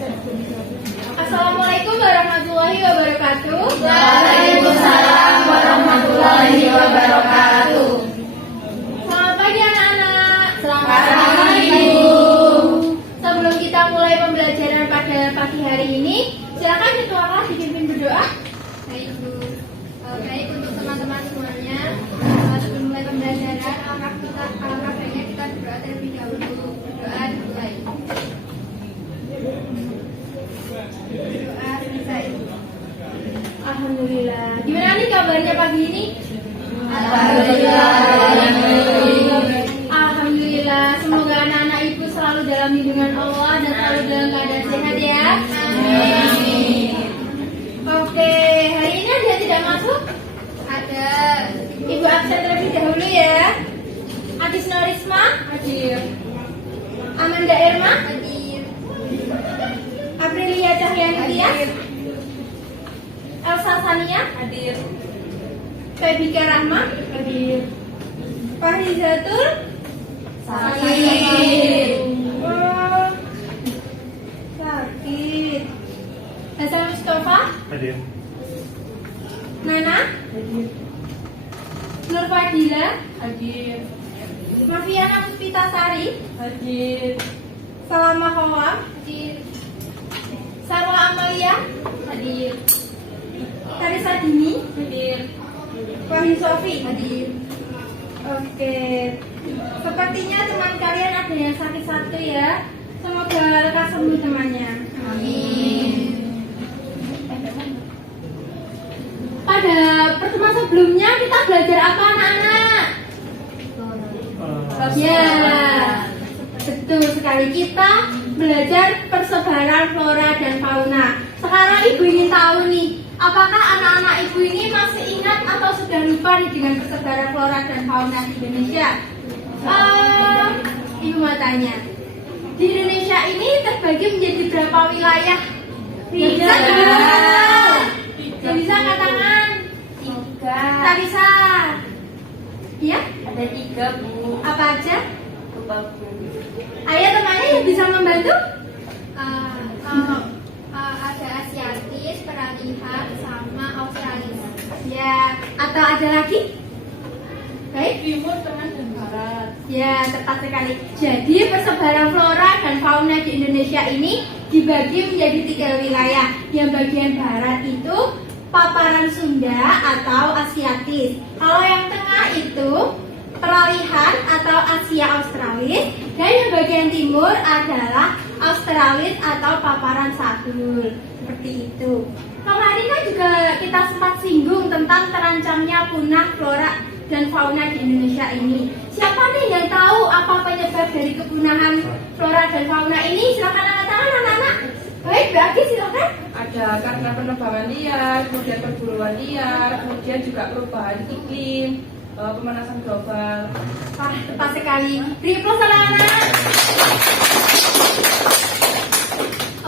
Assalamualaikum warahmatullahi wabarakatuh. Waalaikumsalam warahmatullahi wabarakatuh. Selamat pagi anak-anak. Selamat pagi, Ibu. Sebelum kita mulai pembelajaran pada pagi hari ini, silakan ketua kelas dipimpin berdoa. Baik Bu, baik untuk teman-teman semuanya. Sebelum mulai pembelajaran, alangkah baiknya kita berdoa terlebih dahulu. Berdoa dimulai. Berdoa selesai. Alhamdulillah. Gimana nih kabarnya pagi ini? Alhamdulillah. Semoga anak-anak ibu selalu dalam lindungan Allah dan selalu dalam keadaan sehat ya. Amin. Oke, hari ini ada yang tidak masuk? Ada Ibu absen terlebih dahulu ya. Adis Norisma, Hadir. Amanda Irma, hadir. Aprilia Cahyani Tias, Elsa Sania, Hadir. Febika Rahma, Hadir. Fahrizatul, Sakit. Oh, sakit. Hasan Mustafa, Hadir. Nana, Hadir. Nur Fadila, Hadir. Mafiana Puspitasari, Hadir. Salama Hawa, Hadir. Sarwa Amalia, Hadir. Karisa Dini, Hadir. Wahyu Sofi. Hadir. Oke, sepertinya teman kalian ada yang sakit-sakit ya. Semoga lekas sembuh temannya. Amin. Pada pertemuan sebelumnya kita belajar apa anak-anak? Ya, betul sekali, kita belajar persebaran flora dan fauna. Sekarang ibu ingin tahu nih, apakah anak-anak ibu ini masih ingat atau sudah lupa nih dengan persebaran flora dan fauna di Indonesia? Ibu mau tanya, di Indonesia ini terbagi menjadi berapa wilayah? Bisa nggak? Yang bisa angkat tangan. Tak bisa. Iya? Ada 3, Bu. Apa aja? Lupa, Bu. Ayo temannya yang bisa membantu? Kalau ada Asiatis, Peralihan, sama Australia. Ya, atau ada lagi? Baik. Timur, Tengah, dan Barat. Ya, tepat sekali. Jadi persebaran flora dan fauna di Indonesia ini dibagi menjadi 3 wilayah. Yang bagian barat itu paparan Sunda atau Asiatis. Kalau yang tengah itu peralihan atau Asia Australis, dan yang bagian timur adalah Australis atau paparan Sadul. Seperti itu. Kemarin kan juga kita sempat singgung tentang terancamnya punah flora dan fauna di Indonesia ini. Siapa nih yang tahu apa penyebab dari kepunahan flora dan fauna ini? Silakan angkat tangan anak-anak. Baik, Mbak Agi silakan. Ada karena penebangan liar, kemudian perburuan liar, kemudian juga perubahan iklim, pemanasan global. Wah, tepat sekali. Beri aplaus anak-anak.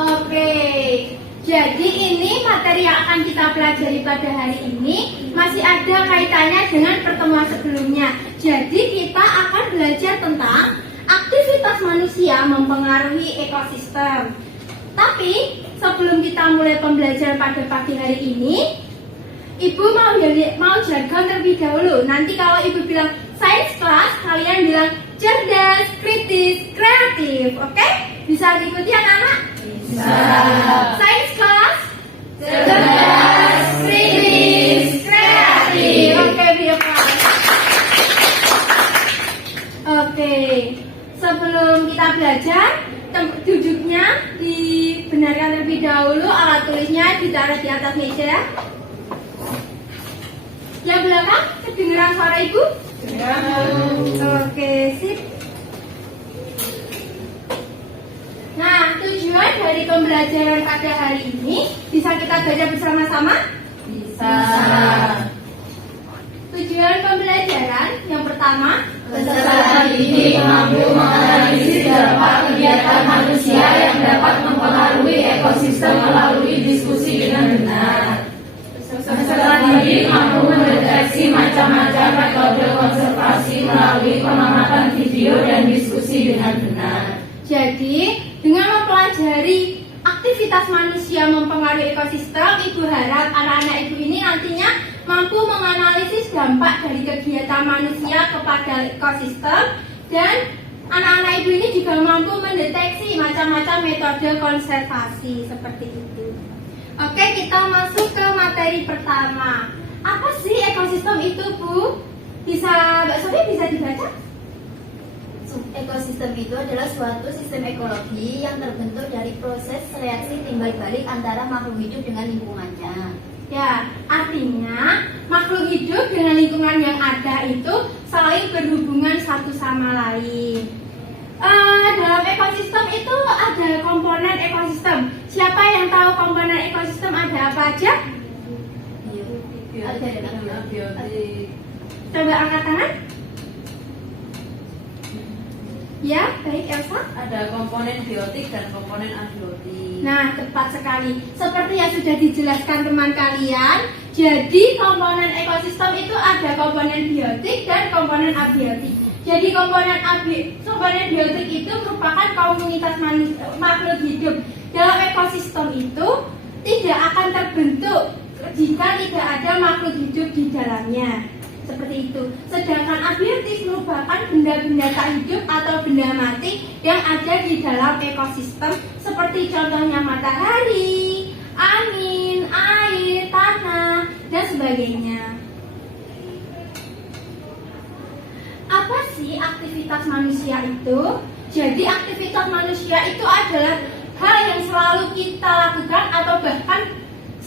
Oke. Jadi ini materi yang akan kita pelajari pada hari ini masih ada kaitannya dengan pertemuan sebelumnya. Jadi kita akan belajar tentang aktivitas manusia mempengaruhi ekosistem. Tapi sebelum kita mulai pembelajaran pada pagi hari ini, Ibu mau jargon terlebih dahulu. Nanti kalau Ibu bilang science class, kalian bilang cerdas, kritis, kreatif. Oke? Bisa diikuti anak-anak? Bisa. Science class, Cerdas, kritis, kreatif. Oke, biar Oke, sebelum kita belajar, duduknya dibenarkan terlebih dahulu, alat tulisnya ditaruh di atas meja. Yang belakang, kedengeran suara Ibu? Oke, sip. Nah, tujuan dari pembelajaran pada hari ini bisa kita baca bersama-sama? Bisa. Tujuan pembelajaran yang pertama, Peserta didik mampu menganalisis dampak kegiatan manusia yang dapat mempengaruhi ekosistem melalui diskusi dengan benar. Peserta didik mampu mendeteksi macam-macam metode konservasi melalui pengamatan video dan diskusi dengan benar. jadi dengan mempelajari aktivitas manusia mempengaruhi ekosistem, Ibu harap anak-anak Ibu ini nantinya mampu menganalisis dampak dari kegiatan manusia kepada ekosistem, dan anak-anak Ibu ini juga mampu mendeteksi macam-macam metode konservasi seperti itu. Oke, kita masuk ke materi pertama. Apa sih ekosistem itu, Bu? Mbak Sofi bisa dibaca? Ekosistem itu adalah suatu sistem ekologi yang terbentuk dari proses reaksi timbal balik antara makhluk hidup dengan lingkungannya. Ya, artinya makhluk hidup dengan lingkungan yang ada itu saling berhubungan satu sama lain. Dalam ekosistem itu ada komponen ekosistem. Siapa yang tahu komponen ekosistem ada apa aja? Biotik. Coba angkat tangan. Ya, baik Elsa. Ada komponen biotik dan komponen abiotik. Nah, tepat sekali. Seperti yang sudah dijelaskan teman kalian, jadi komponen ekosistem itu ada komponen biotik dan komponen abiotik. Jadi komponen biotik itu merupakan komunitas makhluk hidup. Dalam ekosistem itu tidak akan terbentuk jika tidak ada makhluk hidup di dalamnya. Seperti itu. Sedangkan abiotik merupakan benda-benda tak hidup atau benda mati yang ada di dalam ekosistem, seperti contohnya matahari, angin, air, tanah, dan sebagainya. Apa sih aktivitas manusia itu? Jadi aktivitas manusia itu adalah hal yang selalu kita lakukan atau bahkan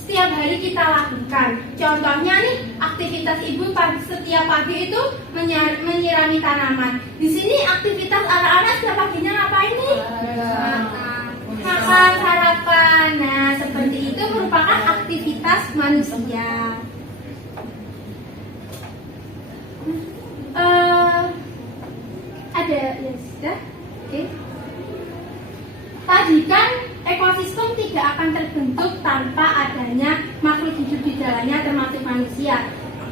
setiap hari kita lakukan. Contohnya nih, aktivitas ibu setiap pagi itu menyirami tanaman. Di sini aktivitas anak-anak setiap paginya ngapain nih? Makan, sarapan. Nah, seperti itu merupakan aktivitas manusia. Ada ya sudah. Oke. Tadi kan ekosistem tidak akan terbentuk tanpa adanya makhluk hidup di dalamnya, termasuk manusia.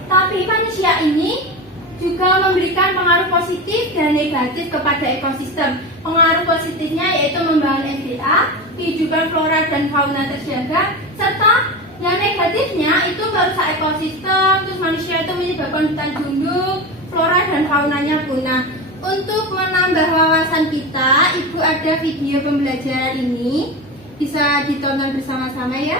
Tapi manusia ini juga memberikan pengaruh positif dan negatif kepada ekosistem. Pengaruh positifnya yaitu membangun SDA, kehidupan flora dan fauna terjaga, serta yang negatifnya itu merusak ekosistem, terus manusia itu menyebabkan hutan tunduk, flora dan faunanya punah. Untuk menambah wawasan kita, Ibu ada video pembelajaran ini, bisa ditonton bersama-sama ya.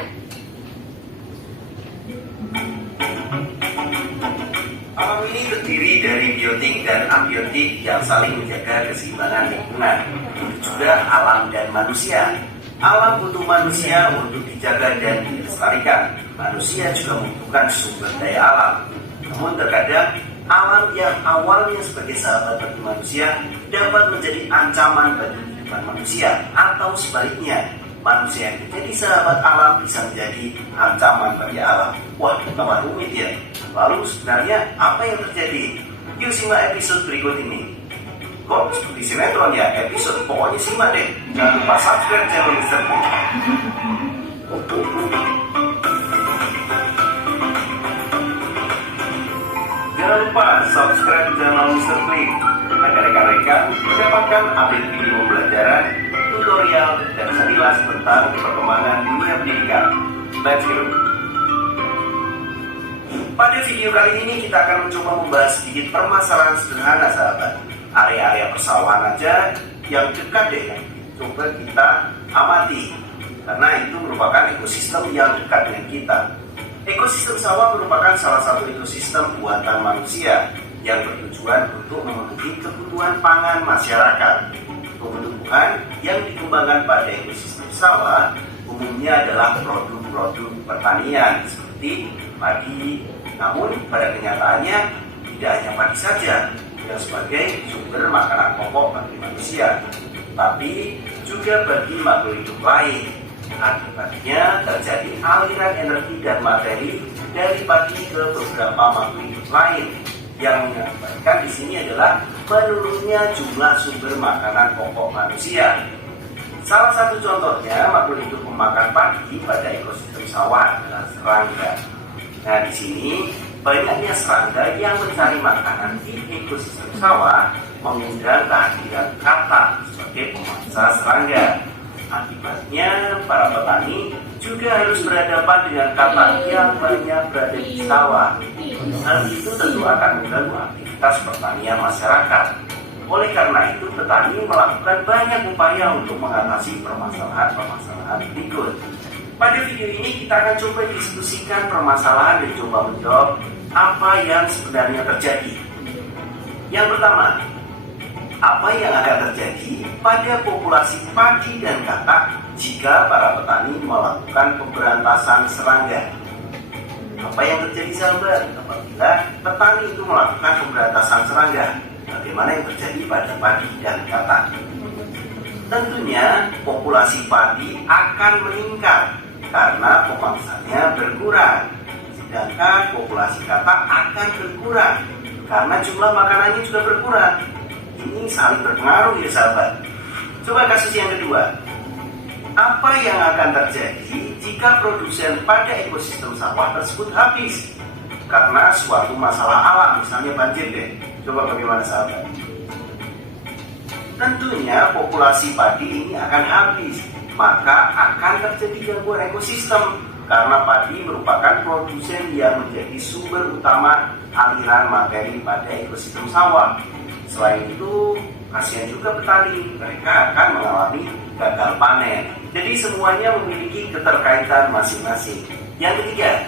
Alam ini terdiri dari biotik dan abiotik yang saling menjaga keseimbangan lingkungan, juga alam dan manusia. Alam butuh manusia untuk dijaga dan dilestarikan. Manusia juga membutuhkan sumber daya alam. Namun terkadang alam yang awalnya sebagai sahabat bagi manusia dapat menjadi ancaman bagi kehidupan manusia, atau sebaliknya, manusia yang menjadi sahabat alam bisa menjadi ancaman bagi alam. Wah, tambah rumit ya. Lalu sebenarnya apa yang terjadi? Yuk simak episode berikut ini. Kok seperti sinetron ya episode? Pokoknya simak deh. Jangan lupa subscribe channel Mr. P. Jangan lupa subscribe channel Mr. Klik agar rekan-rekan mendapatkan update video pembelajaran, tutorial, dan sekilas tentang perkembangan dunia pendidikan. Let's go! Pada video kali ini kita akan mencoba membahas sedikit permasalahan sederhana sahabat. Area-area persawahan aja yang dekat deh, coba kita amati, karena itu merupakan ekosistem yang dekat dengan kita. Ekosistem sawah merupakan salah satu ekosistem buatan manusia yang bertujuan untuk memenuhi kebutuhan pangan masyarakat. Tumbuhan yang dikembangkan pada ekosistem sawah umumnya adalah produk-produk pertanian seperti padi. Namun pada kenyataannya tidak hanya padi saja yang sebagai sumber makanan pokok bagi manusia, tapi juga bagi makhluk hidup lain. Akibatnya terjadi aliran energi dan materi dari padi ke beberapa makhluk hidup lain. Yang mengakibatkan di sini adalah menurunnya jumlah sumber makanan pokok manusia. Salah satu contohnya makhluk hidup pemakan padi pada ekosistem sawah adalah serangga. Nah, di sini banyaknya serangga yang mencari makanan di ekosistem sawah mengundang kehadiran kata sebagai pemangsa serangga. Akibatnya, para petani juga harus berhadapan dengan kata yang banyak berada di sawah. Hal itu tentu akan mengganggu aktivitas pertanian masyarakat. Oleh karena itu, petani melakukan banyak upaya untuk mengatasi permasalahan-permasalahan berikut. Pada video ini kita akan coba diskusikan permasalahan dan coba menjawab apa yang sebenarnya terjadi. Yang pertama, apa yang akan terjadi pada populasi padi dan katak jika para petani melakukan pemberantasan serangga? Apa yang terjadi sahabat apabila petani itu melakukan pemberantasan serangga? Bagaimana yang terjadi pada padi dan katak? Tentunya populasi padi akan meningkat karena pemangsannya berkurang, sedangkan populasi katak akan berkurang karena jumlah makanannya juga berkurang. Ini saling berpengaruh ya sahabat. Coba kasus yang kedua. Apa yang akan terjadi jika produsen pada ekosistem sawah tersebut habis karena suatu masalah alam, misalnya banjir deh. Coba bagaimana sahabat? Tentunya populasi padi ini akan habis, maka akan terjadi gangguan ekosistem karena padi merupakan produsen yang menjadi sumber utama aliran materi pada ekosistem sawah. Selain itu, kasihan juga petani, mereka akan mengalami gagal panen. Jadi semuanya memiliki keterkaitan masing-masing. Yang ketiga,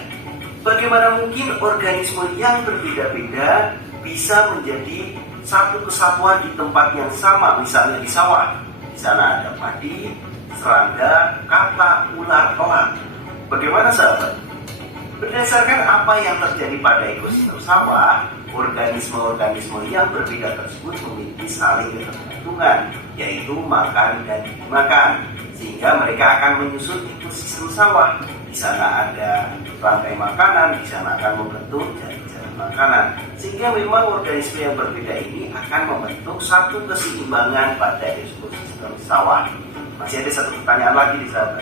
bagaimana mungkin organisme yang berbeda-beda bisa menjadi satu kesatuan di tempat yang sama, misalnya di sawah. Di sana ada padi, serangga, katak, ular, elang. Bagaimana sahabat? Berdasarkan apa yang terjadi pada ekosistem sawah, organisme-organisme yang berbeda tersebut memiliki saling ketergantungan, yaitu makan dan dimakan, sehingga mereka akan menyusun ekosistem sawah. Di sana ada rantai makanan, di sana akan membentuk jaring-jaring makanan, sehingga memang organisme yang berbeda ini akan membentuk satu keseimbangan pada ekosistem sawah. Masih ada satu pertanyaan lagi di sana.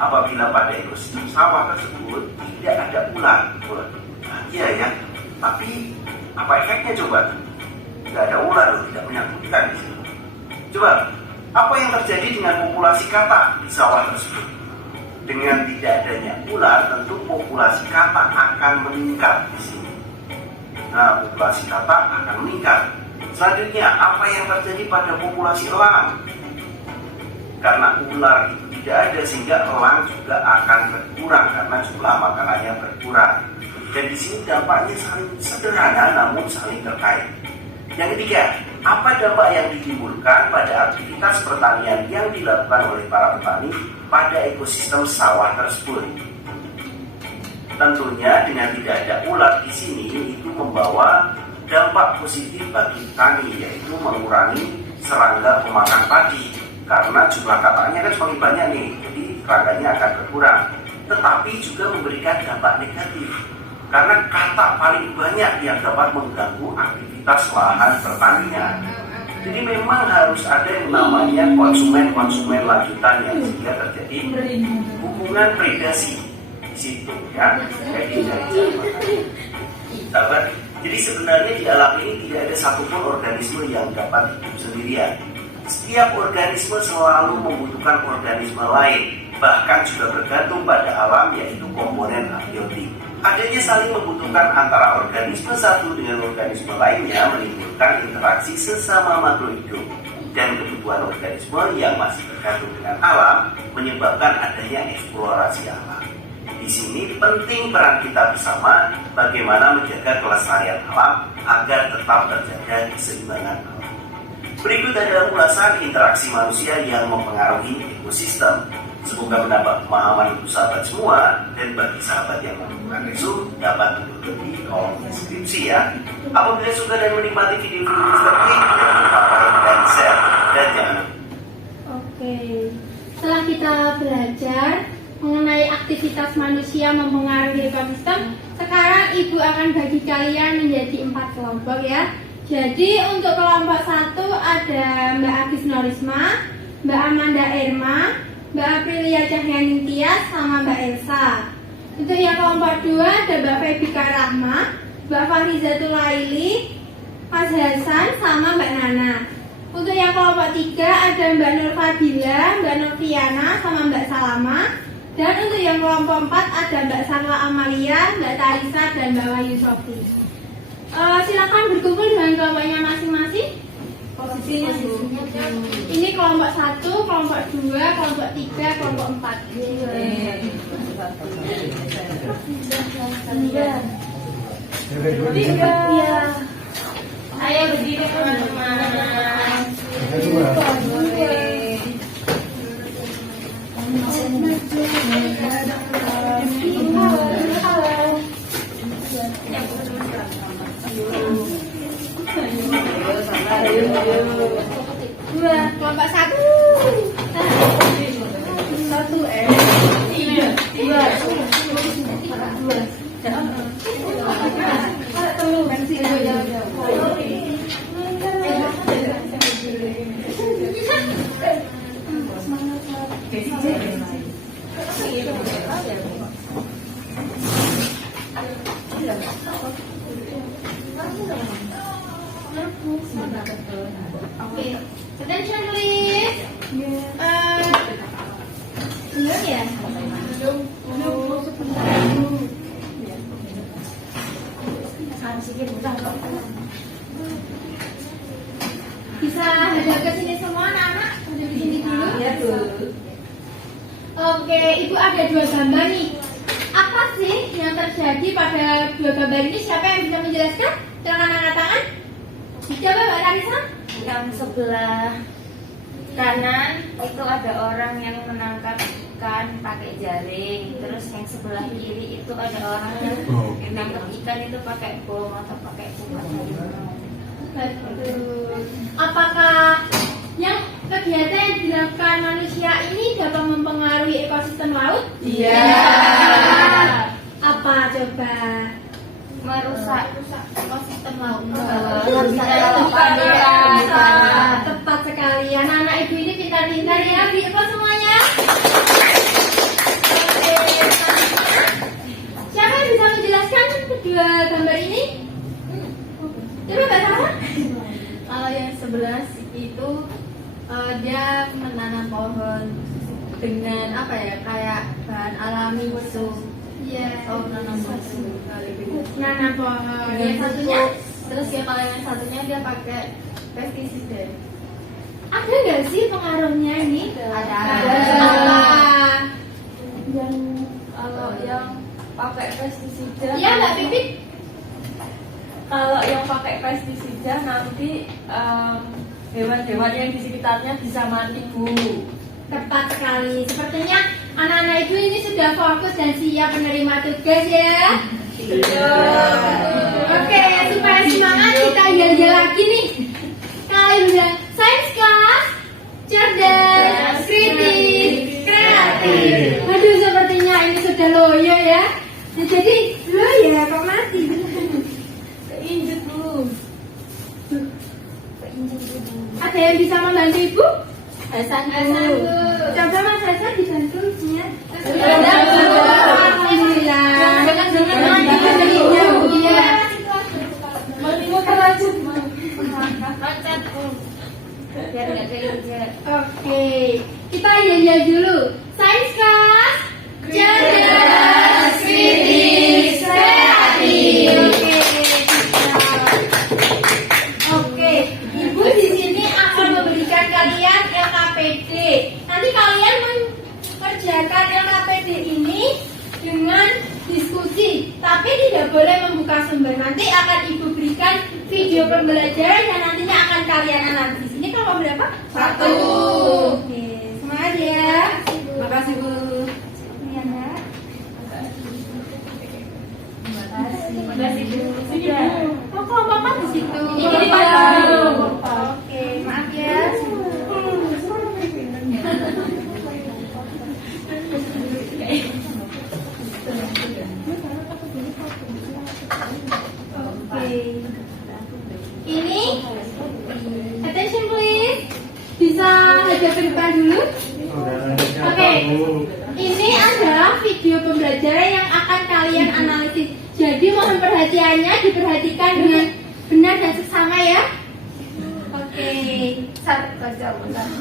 Apabila pada ekosistem sawah tersebut tidak ada ular, iya ya, tapi apa efeknya coba? Tidak ada ular, tidak menyakitkan di situ. Coba, apa yang terjadi dengan populasi katak di sawah tersebut? Dengan tidak adanya ular, tentu populasi katak akan meningkat di sini. Nah, populasi katak akan meningkat. Selanjutnya, apa yang terjadi pada populasi elang? Karena ular itu tidak ada, sehingga elang juga akan berkurang karena jumlah makanannya berkurang. Dan di sini dampaknya saling sederhana namun saling terkait. Yang ketiga, apa dampak yang ditimbulkan pada aktivitas pertanian yang dilakukan oleh para petani pada ekosistem sawah tersebut? Tentunya dengan tidak ada ular di sini itu membawa dampak positif bagi petani, yaitu mengurangi serangga pemakan padi karena jumlah kataknya kan semakin banyak nih, jadi serangganya akan berkurang. Tetapi juga memberikan dampak negatif karena katak paling banyak yang dapat mengganggu aktivitas lahan pertanian. Jadi memang harus ada yang namanya konsumen-konsumen lanjutan yang sehingga terjadi hubungan predasi di situ ya. Jadi sebenarnya di alam ini tidak ada satupun organisme yang dapat hidup sendirian. Setiap organisme selalu membutuhkan organisme lain, bahkan juga bergantung pada alam, yaitu komponen abiotik. Adanya saling membutuhkan antara organisme satu dengan organisme lainnya menimbulkan interaksi sesama makhluk hidup, dan kebutuhan organisme yang masih bergantung dengan alam menyebabkan adanya eksplorasi alam. Di sini penting peran kita bersama bagaimana menjaga kelestarian alam agar tetap terjaga keseimbangan alam. Berikut adalah ulasan interaksi manusia yang mempengaruhi ekosistem. Semoga menambah pemahaman untuk sahabat semua, dan bagi sahabat yang membutuhkan resum dapat ditutup di kolom deskripsi ya. Apabila suka dan menikmati video Mr. King, jangan lupa like dan share, dan jangan lupa. Oke, setelah kita belajar mengenai aktivitas manusia mempengaruhi ekosistem, sekarang Ibu akan bagi kalian menjadi 4 kelompok ya. Jadi untuk kelompok 1 ada Mbak Agis Norisma, Mbak Amanda Irma, Mbak Aprilia Cahyaningtyas, sama Mbak Elsa. Untuk yang kelompok 2 ada Mbak Febika Rahma, Mbak Fahrizatul Laili, Mas Hasan, sama Mbak Nana. Untuk yang kelompok 3 ada Mbak Nur Fadila, Mbak Noviana, sama Mbak Salama. Dan untuk yang kelompok 4 ada Mbak Sarla Amalia, Mbak Tarisa, dan Mbak Wahyu Sofi. Silakan berkumpul dengan kelompoknya masing-masing. Posisinya Bu. Ini kelompok 1, kelompok 2, kelompok 3, kelompok 4. Iya. Ayo berdiri teman-teman. Dua, kelompok 1. 1 Oke, attention please. Belum ya? Bisa hadap ke sini semua anak-anak? Hadap di sini dulu. Ya Bu. Oke, Ibu ada 2 gambar nih. Apa sih yang terjadi pada 2 gambar ini? Siapa yang bisa menjelaskan? Silakan angkat tangan. Coba Mbak Tarisa. Yang sebelah kanan itu ada orang yang menangkap ikan pakai jaring. Terus yang sebelah kiri itu ada orang yang menangkap ikan itu pakai bom atau pakai kupat. Betul. Apakah yang kegiatan yang dilakukan manusia ini dapat mempengaruhi ekosistem laut? Iya. Apa coba? Merusak ekosistem laut. Tepat sekali. Anak-anak ibu ini pintar-pintar ya. Apa semuanya? Oke. Siapa yang bisa menjelaskan kedua gambar ini? Coba Mbak Sarah. Kalau yang sebelah itu dia menanam pohon dengan apa ya, kayak bahan alami gitu. Iya. Oh, nanam pohon. Nanam pohon. Yang Yang satunya, satunya terus ya kalau yang satunya dia pakai pestisida. ada nggak sih pengaruhnya ini? Ada. Apa? Yang kalau yang pakai pestisida, Iya Mbak Pipit. kalau yang pakai pestisida nanti hewan-hewan yang di sekitarnya bisa mati Bu. Tepat sekali. Sepertinya anak-anak ibu ini sudah fokus dan siap menerima tugas ya. Oke, supaya semangat kita yel-yel lagi nih. Kali udah science class, cerdas, kritis, kreatif. Aduh, sepertinya ini sudah loyo ya. Nah, jadi loyo kok mati. Keinjek dulu. Ada yang bisa membantu ibu? Hasan Hasan, dulu. coba Mas Hasan dibantu ya. Sudah. Alhamdulillah. Jangan Jauh, iya. Menimbulkan racun. Loncat Bu. Biar nggak keinjek. Oke, kita yel-yel dulu. Science class, cerdas, kritis, kreatif. Oke, ibu di sini akan memberikan kalian LKPD. Nanti kalian mengerjakan LKPD ini dengan diskusi, tapi tidak boleh membuka sumber. Nanti akan ibu berikan video pembelajaran yang nantinya akan kalian analisis. Ini kelompok berapa? 1. Oke, semangat ya. Makasih Bu. Iya, Mbak. Makasih Bu. Sudah. Oh, kelompok 4 di situ. Ini Oke, maaf ya. Oke. Ini attention please. Bisa hadap ke depan dulu. Oke. Ini adalah video pembelajaran yang akan kalian analisis. Jadi mohon perhatiannya diperhatikan dengan benar dan seksama ya. Oke. Satu baca ulang.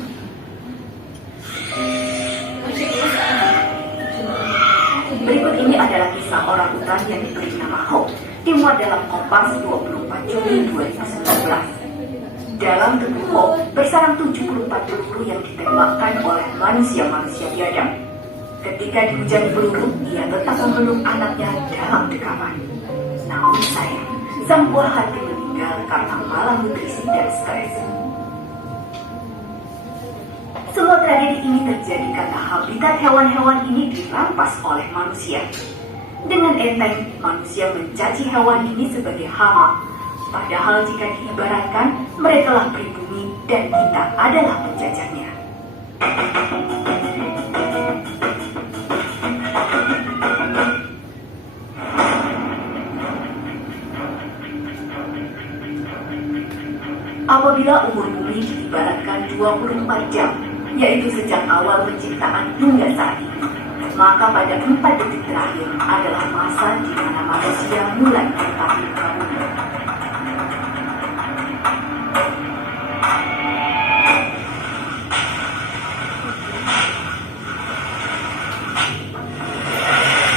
Berikut ini adalah kisah orang utan yang diberi nama Hope, dimuat dalam Kompas 24 Juli 2019. Dalam tubuh Hope bersarang 74 peluru yang ditembakkan oleh manusia-manusia biadab. Ketika dihujani peluru, ia tetap memeluk anaknya dalam dekapan. Namun sayang, sang buah hati meninggal karena malnutrisi dan stres. Semua tragedi ini terjadi karena habitat hewan-hewan ini dirampas oleh manusia. Dengan enteng, manusia mencaci hewan ini sebagai hama. Padahal jika diibaratkan, merekalah pribumi dan kita adalah penjajahnya. Apabila umur bumi diibaratkan 24 jam, yaitu sejak awal penciptaan hingga saat ini, maka pada 4 detik terakhir adalah masa di mana manusia mulai menempati muka bumi.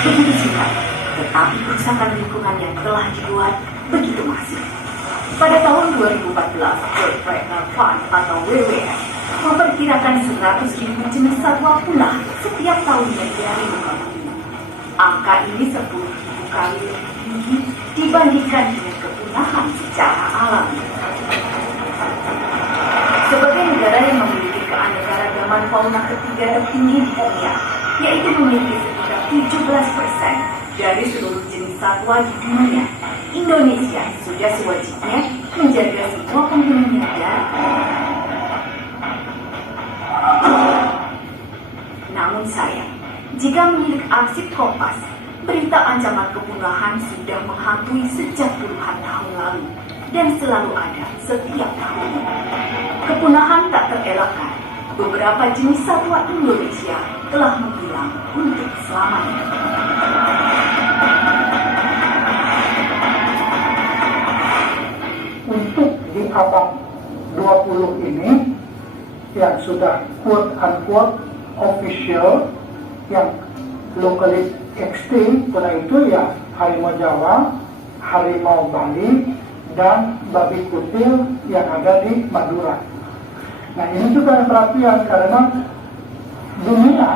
Begitu singkat, tetapi kerusakan lingkungan yang telah dibuat begitu masif. Pada tahun 2014, World Wildlife Fund atau WWF memperkirakan 100.000 jenis satwa punah setiap tahunnya dari muka bumi. Angka ini 10.000 kali lebih tinggi dibandingkan dengan kepunahan secara alami. Sebagai negara yang memiliki keanekaragaman fauna ketiga tertinggi di dunia, yaitu memiliki sekitar 17% dari seluruh jenis satwa di dunia, Indonesia sudah sewajibnya menjaga semua penghuninya dari. Namun sayang, jika menilik arsip Kompas, berita ancaman kepunahan sudah menghantui sejak puluhan tahun lalu dan selalu ada setiap tahun. Kepunahan tak terelakkan. Beberapa jenis satwa Indonesia telah menghilang untuk selamanya. Untuk di abad 20 ini yang sudah quote-unquote official, yang locally extinct punah itu ya harimau Jawa, harimau Bali, dan babi kutil yang ada di Madura. Nah ini juga perhatian karena dunia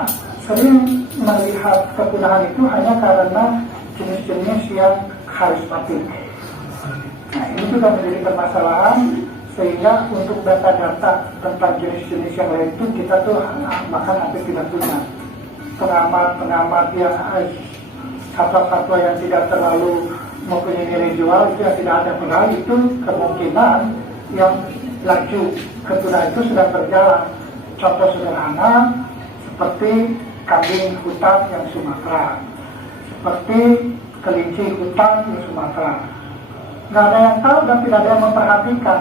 sering melihat kepunahan itu hanya karena jenis-jenis yang karismatik. Nah ini juga menjadi permasalahan, sehingga untuk data-data tentang jenis-jenis yang lain itu kita tuh bahkan hampir tidak punya. Pengamat-pengamat yang satwa-satwa yang tidak terlalu mempunyai nilai jual itu yang tidak ada pengaruh, itu kemungkinan yang laju kepunahan itu sedang berjalan. Contoh sederhana seperti kambing hutan yang Sumatera, seperti kelinci hutan yang Sumatera. Nggak ada yang tahu dan tidak ada yang memperhatikan.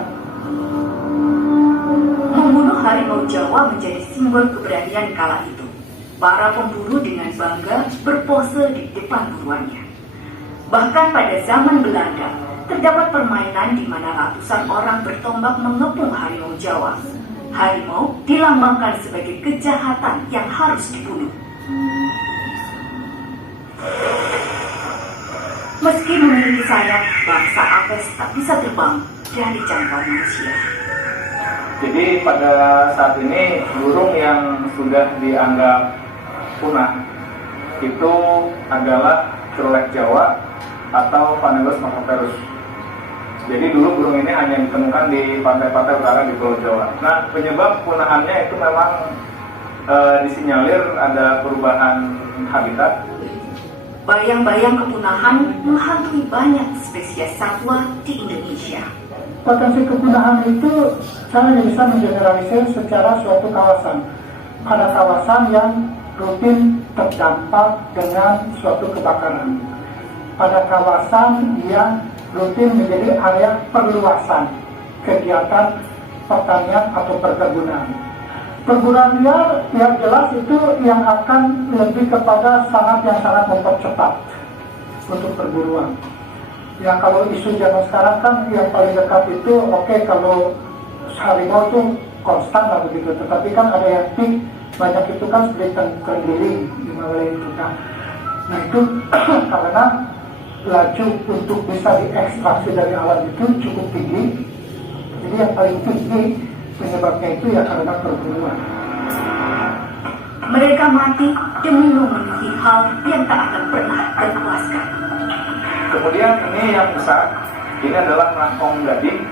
Membunuh harimau Jawa menjadi simbol keberanian kala itu. Para pemburu dengan bangga berpose di depan buruannya. Bahkan pada zaman Belanda, terdapat permainan di mana ratusan orang bertombak mengepung harimau Jawa. Harimau dilambangkan sebagai kejahatan yang harus dibunuh. Meski memiliki sayap, bangsa Apes tak bisa terbang dari jangkauan manusia. Jadi pada saat ini burung yang sudah dianggap punah itu adalah curlek Jawa atau Phanelus macroperus. Jadi dulu burung ini hanya ditemukan di pantai-pantai utara di Pulau Jawa. Nah penyebab punahannya itu memang disinyalir ada perubahan habitat. Bayang-bayang kepunahan menghantui banyak spesies satwa di Indonesia. Potensi kepunahan itu saya bisa mengeneralisir secara suatu kawasan. Ada kawasan yang rutin terdampak dengan suatu kebakaran. Pada kawasan yang rutin menjadi area perluasan kegiatan pertanian atau perkebunan. Perburuan liar yang jelas itu yang akan lebih kepada yang sangat mempercepat untuk perburuan. Ya kalau isu zaman sekarang kan yang paling dekat itu kalau harimau itu konstan lah begitu, tetapi kan ada yang peak banyak itu kan seperti terenggiling di Himalaya itu kan. Nah itu karena laju untuk bisa diekstraksi dari alam itu cukup tinggi, jadi yang paling tinggi penyebabnya itu ya karena perburuan. Mereka mati demi memenuhi hal yang tak akan pernah terpuaskan. Kemudian ini yang besar, ini adalah rangkong gading.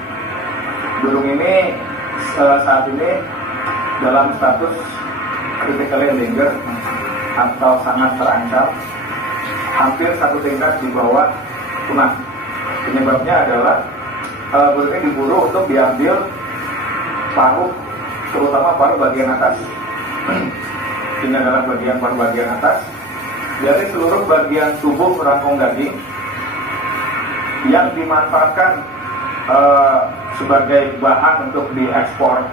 Burung ini saat ini dalam status critically endangered atau sangat terancam, hampir satu tingkat di bawah punah. Penyebabnya adalah burung ini diburu untuk diambil paruh, terutama paruh bagian atas. Ini adalah paruh bagian atas dari seluruh bagian tubuh rangkong gading yang dimanfaatkan sebagai bahan untuk diekspor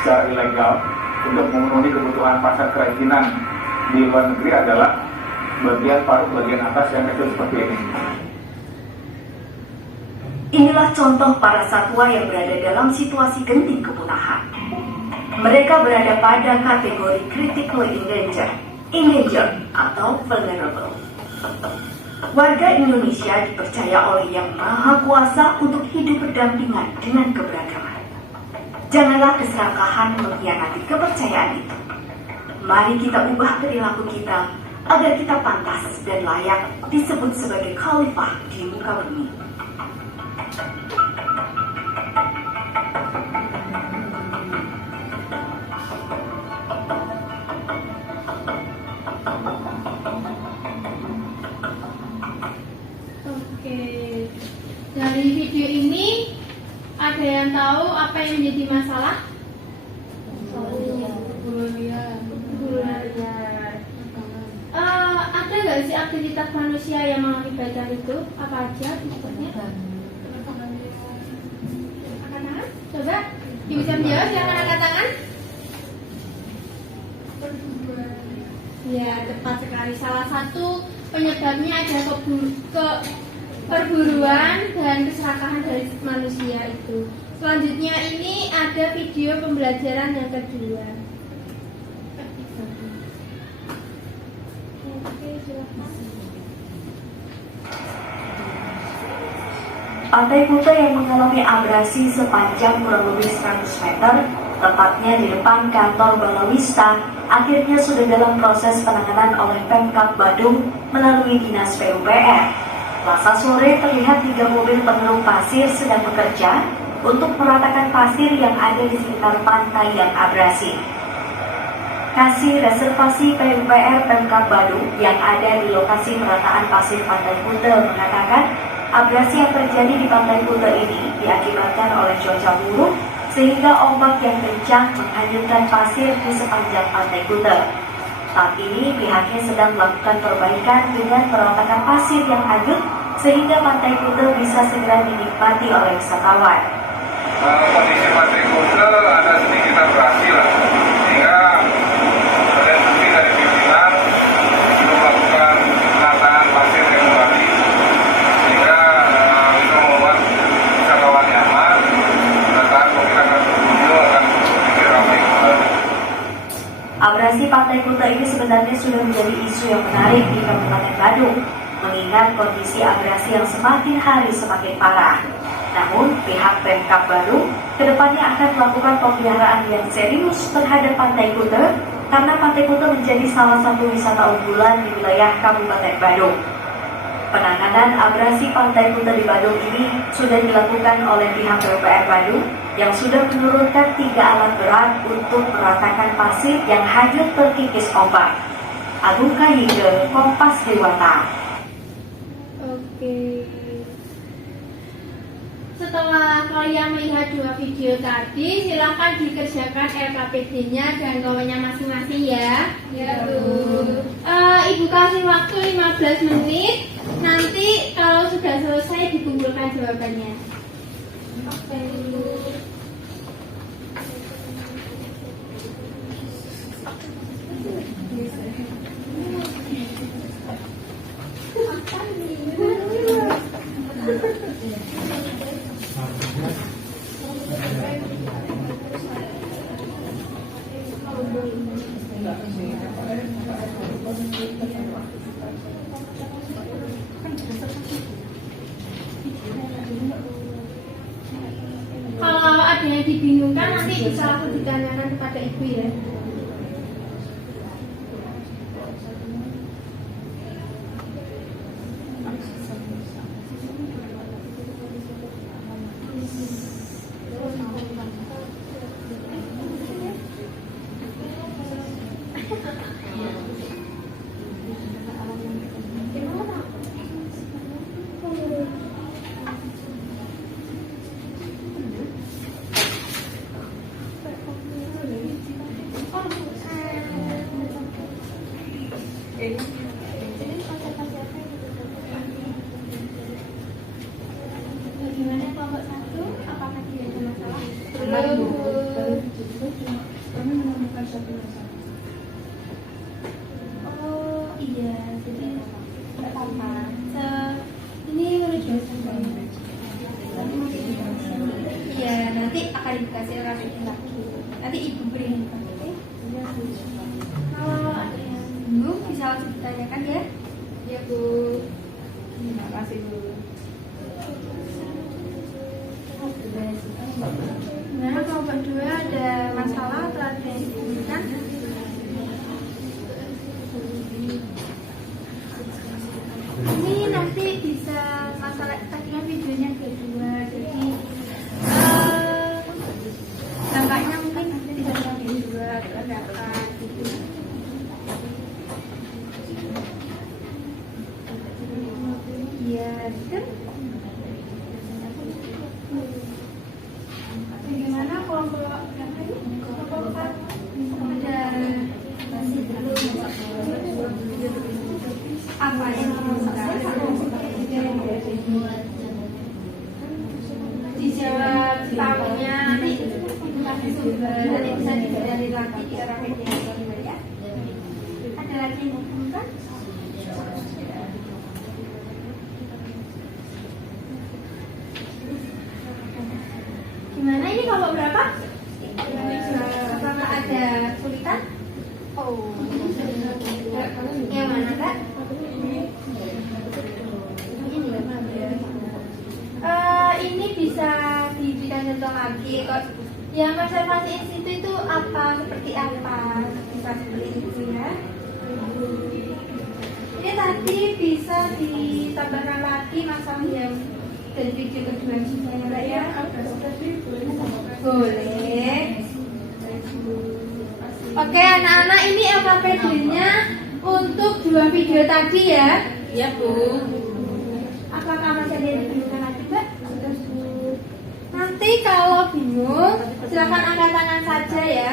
secara ilegal untuk memenuhi kebutuhan pasar kerajinan di luar negeri adalah paruh bagian atas yang kecil seperti ini. Inilah contoh para satwa yang berada dalam situasi genting kepunahan. Mereka berada pada kategori critically endangered atau vulnerable. Warga Indonesia dipercaya oleh Yang Maha Kuasa untuk hidup berdampingan dengan keberagaman. Janganlah keserakahan mengkhianati kepercayaan itu. Mari kita ubah perilaku kita agar kita pantas dan layak disebut sebagai khalifah di muka bumi. Dari video ini ada yang tahu apa yang menjadi masalah? Ada nggak sih aktivitas manusia yang mengakibatkan itu? Apa aja maksudnya? Angkat tangan? Coba, bisa menjawab, silakan angkat tangan. Ya, tepat sekali. Salah satu penyebabnya adalah perburuan dan keserakahan dari manusia itu. Selanjutnya ini ada video pembelajaran yang kedua. Oke, silakan. Pantai Kuta yang mengalami abrasi sepanjang kurang lebih 100 meter, tepatnya di depan kantor Balawista, akhirnya sudah dalam proses penanganan oleh Pemkab Badung melalui Dinas PUPR. Selasa sore terlihat 3 mobil pengeruk pasir sedang bekerja untuk meratakan pasir yang ada di sekitar pantai yang abrasi. Kasih Reservasi PUPR Pemkab Badung yang ada di lokasi perataan pasir Pantai Kuta mengatakan abrasi yang terjadi di Pantai Kuta ini diakibatkan oleh cuaca buruk sehingga ombak yang kencang menghanyutkan pasir di sepanjang Pantai Kuta. Saat ini pihaknya sedang melakukan perbaikan dengan meratakan pasir yang hanyut sehingga Pantai Kuta bisa segera dinikmati oleh wisatawan. Kondisi Pantai Kuta ada sedikit abrasi lah, sehingga ada bukti dari pimpinan untuk melakukan penataan pasir yang kembali, sehingga bisa membuat wisatawan nyaman. Penataan mungkin akan berkunjung akan sedikit ramai kembali. Abrasi Pantai Kuta ini sebenarnya sudah menjadi isu yang menarik di Kabupaten Badung, mengingat kondisi abrasi yang semakin hari semakin parah. Namun, pihak Pemkab Badung kedepannya akan melakukan pemeliharaan yang serius terhadap Pantai Kuta, karena Pantai Kuta menjadi salah satu wisata unggulan di wilayah Kabupaten Badung. Penanganan abrasi Pantai Kuta di Badung ini sudah dilakukan oleh pihak PUPR Badung yang sudah menurunkan 3 alat berat untuk meratakan pasir yang hanyut terkikis ombak. Agung Kahige, Kompas Dewata. Oke. Setelah kalian melihat 2 video tadi, silakan dikerjakan LKPD-nya dan kawannya masing-masing ya. Ya, Bu. Ibu kasih waktu 15 menit. Nanti kalau sudah selesai dikumpulkan jawabannya. Oke. yang dibingungkan nanti bisa langsung ditanyakan kepada ibu ya. Bagaimana kelompok 1? Apakah tidak ada masalah? Kami menemukan satu masalah. Oh iya, jadi tidak apa-apa. Ini menurut dosen kami. Iya, nanti akan dikasih lagi. Nanti ibu beri. Oke? Kalau ada yang bingung bisa langsung ditanyakan ya. Iya Bu. Terima kasih Bu. Nah, kelompok 2 ada masalah atau ada yang dibingungkan? Ini nanti bisa masalah tadinya videonya kedua, jadi dampaknya mungkin nanti tidak sampai dua terdapat gitu. Iya, kan? Bagaimana kelompok berapa ini? Kelompok 4 ada masih belum apa yang dijawab tahunya nanti kasih sumber nanti bisa digali lagi di arah media ya. Ada lagi yang bukan? Gimana ini kelompok berapa? Apakah ada kesulitan? Oh, yang mana Kak? Ini bisa diberikan contoh lagi kok. Yang konservasi institu itu apa, seperti apa? Bisa seperti itu ya. Ini tadi bisa ditambahkan lagi masalah yang dari video kedua juga ya. Boleh. Oke anak-anak, ini LKPD-nya untuk 2 video tadi ya. Iya Bu. Apakah masih ada yang dibingungkan lagi Mbak? Nanti kalau bingung silakan angkat tangan saja ya.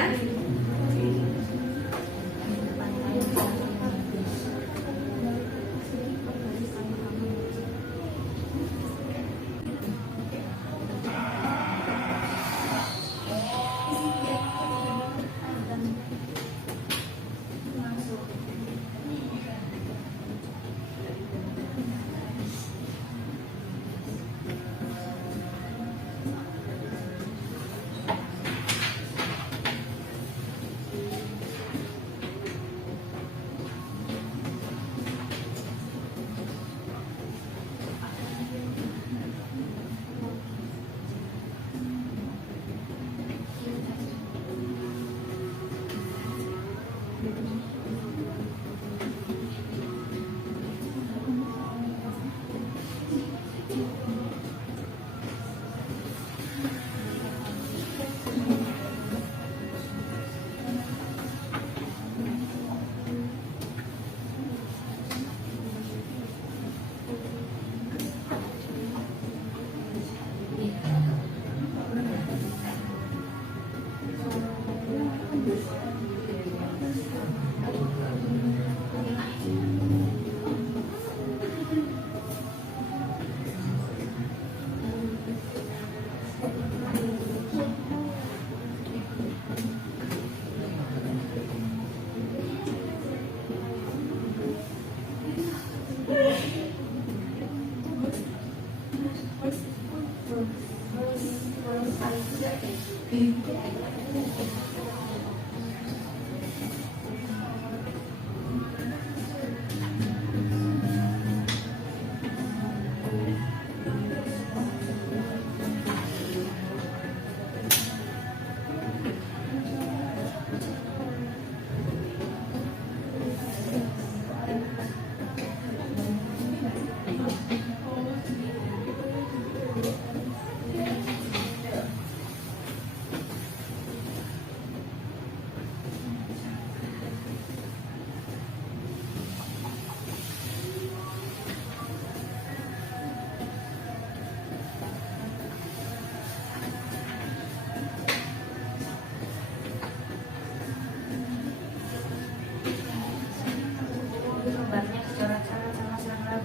menggambarnya secara sangat-sangat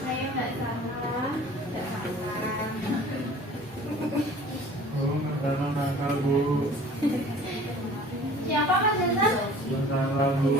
Saya nggak salah. tidak salah. Oh, karena nakal bu, Siapa Mas Hasan? salah bu.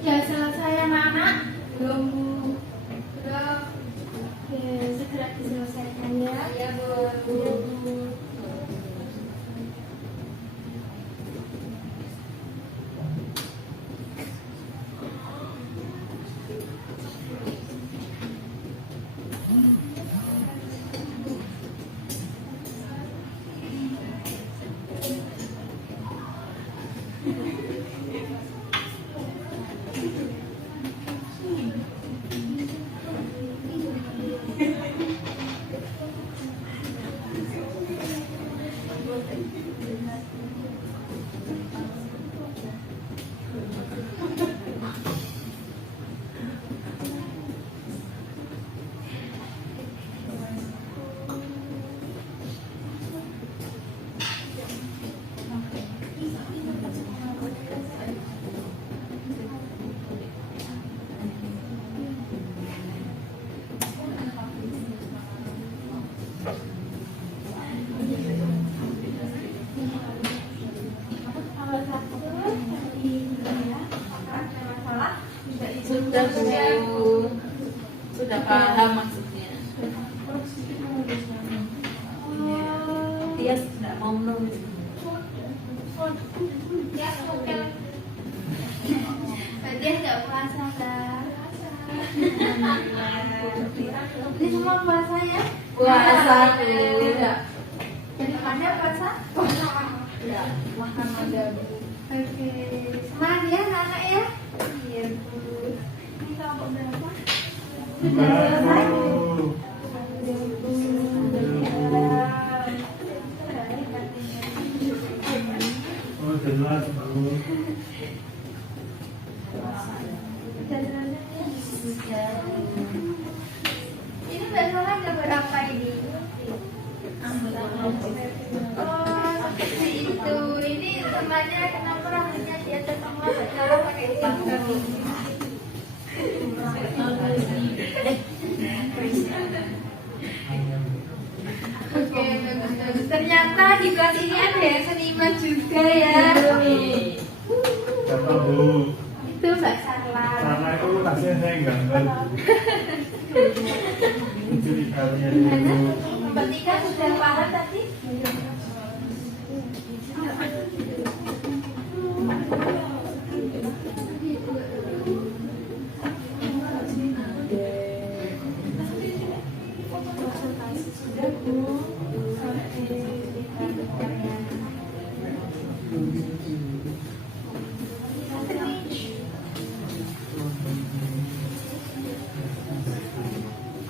Sudah selesai anak-anak? Belum Bu. Udah. Oke, segera diselesaikan ya. Ya Bu. Ya, Bu. Sudah Bu, sudah paham maksudnya. Dia tidak mau menulis. Ya, oke. Dia nggak puasa kan? Ini semua puasa ya? Puasa Bu. Jadi mana puasa? Ya, makan aja Bu. Oke. Semangat ya anak ya? Iya Bu. Ini kelompok berapa? Sudah selesai? Oh jelas Bu. Ini Mbak Sola ada berapa ini? Oh, seperti itu. Ini temannya kenapa rambutnya di atas semua? Mbak Sola pakai stiker. Oke, bagus-bagus. Ternyata di kelas ini ada yang seniman juga ya. Siapa Bu? Itu Mbak Sarla. Karena itu kasih saya gambar Bu. Itu di kalian Bu. Mbak Tika sudah paham tadi?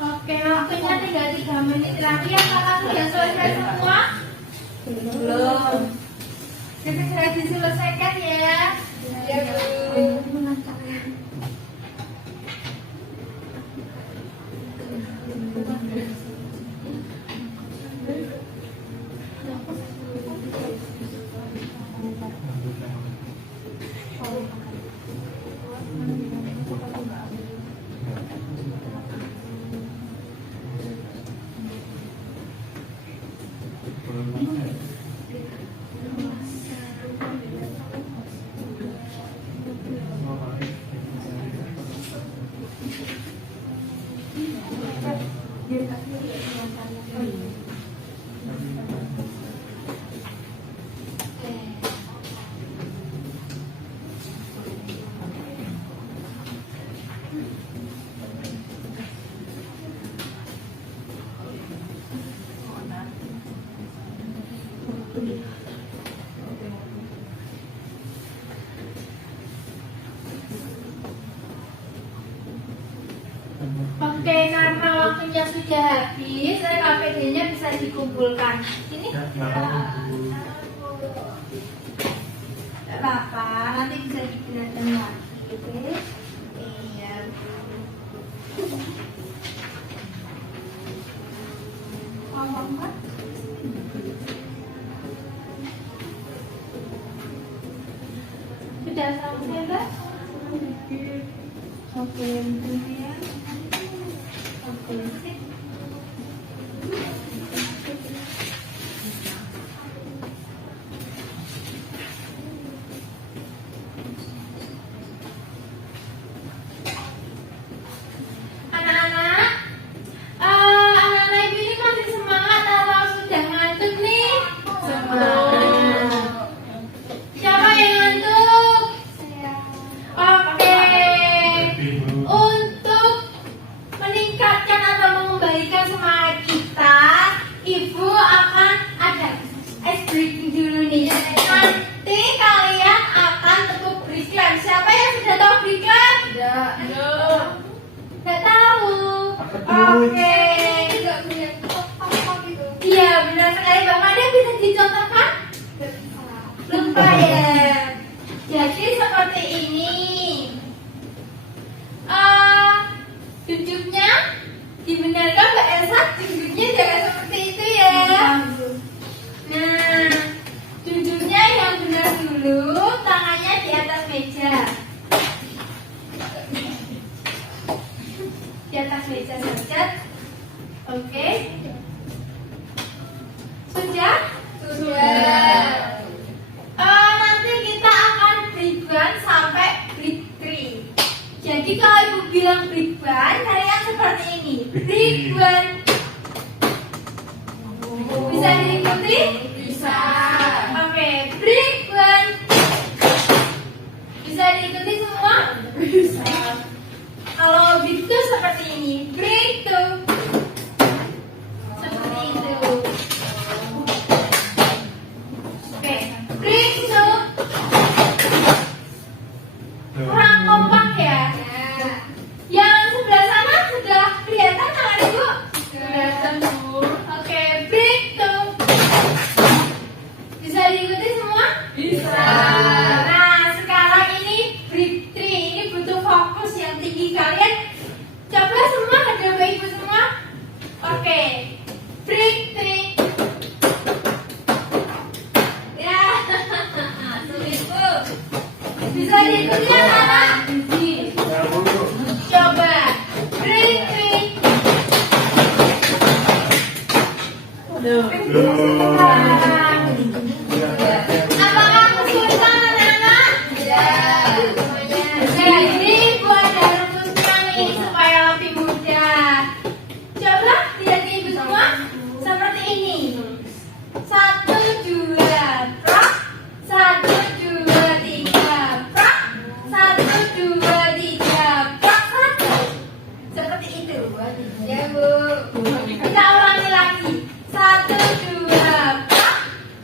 Oke, waktunya tinggal 3 menit lagi. Apakah sudah selesai semua? Belum. Jadi segera diselesaikan ya. Ya Bu. Oke, karena waktunya sudah habis, KPD-nya bisa dikumpulkan. Ini Ya, kenapa Bu? tidak apa-apa, nanti bisa digunakan lagi. Oke? Iya. Ngomong Pak? Sudah sampai Mbak? Oke, ya. Oke, sip. Anak-anak, anak-anak ibu ini masih semangat atau sudah ngantuk nih? Semangat. Siapa yang ngantuk? Oke. Tapi Bu. Untuk meningkatkan atau mengembangkan Duduknya dibenarkan Mbak Elsa, duduknya jangan seperti itu ya. Nah, duduknya yang benar dulu, tangannya di atas meja. Di atas meja saja. Oke. Sudah? Sudah. Nanti kita akan break-ban sampai break 3. Jadi kalau ibu bilang break-ban, kalian seperti ini. Break-ban. Bisa diikuti? Bisa. Oke, break-ban. Bisa diikuti semua? Bisa. Kalau gitu seperti ini. Break 2. Seperti itu. Oke, break 2. Kurang kompak ya. Yang sebelah sana sudah kelihatan tangan ibu? Kelihatan bu. Oke, break 2. Bisa diikuti semua? Bisa. Nah, sekarang ini break 3. Ini butuh fokus yang tinggi kalian. Coba semua hadap ibu semua. Oke, break 3. Ya, sulit bu. Bisa diikuti anak-anak? Coba break 3. Apakah kesulitan anak-anak? Ya. Jadi buat ada rumusnya nih supaya lebih mudah. Coba lihat ibu semua seperti ini. 1, 2, prak. 1, 2, 3, prak. 1, 2, 3, prak. 1. Seperti itu. Ya bu. Kita ulangi lagi. 1, 2, prak.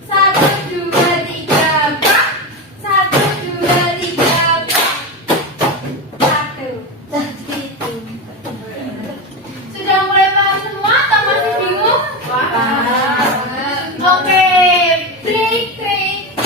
1, 2, 3, prak. 1, 2, 3, prak. 1. Seperti itu. Sudah mulai paham semua atau masih bingung? Oke, break 3.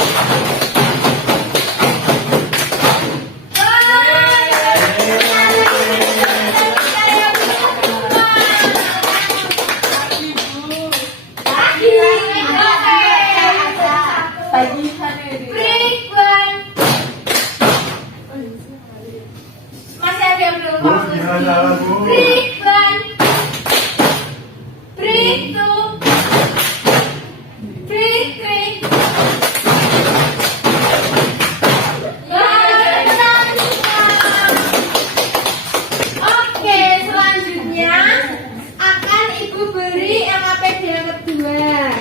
Break 1. Masih ada yang belum Bu, fokus gimana nih. cara, Bu? Break 1. Break 2. Break 3. Oke, selanjutnya akan ibu beri LKPD yang kedua.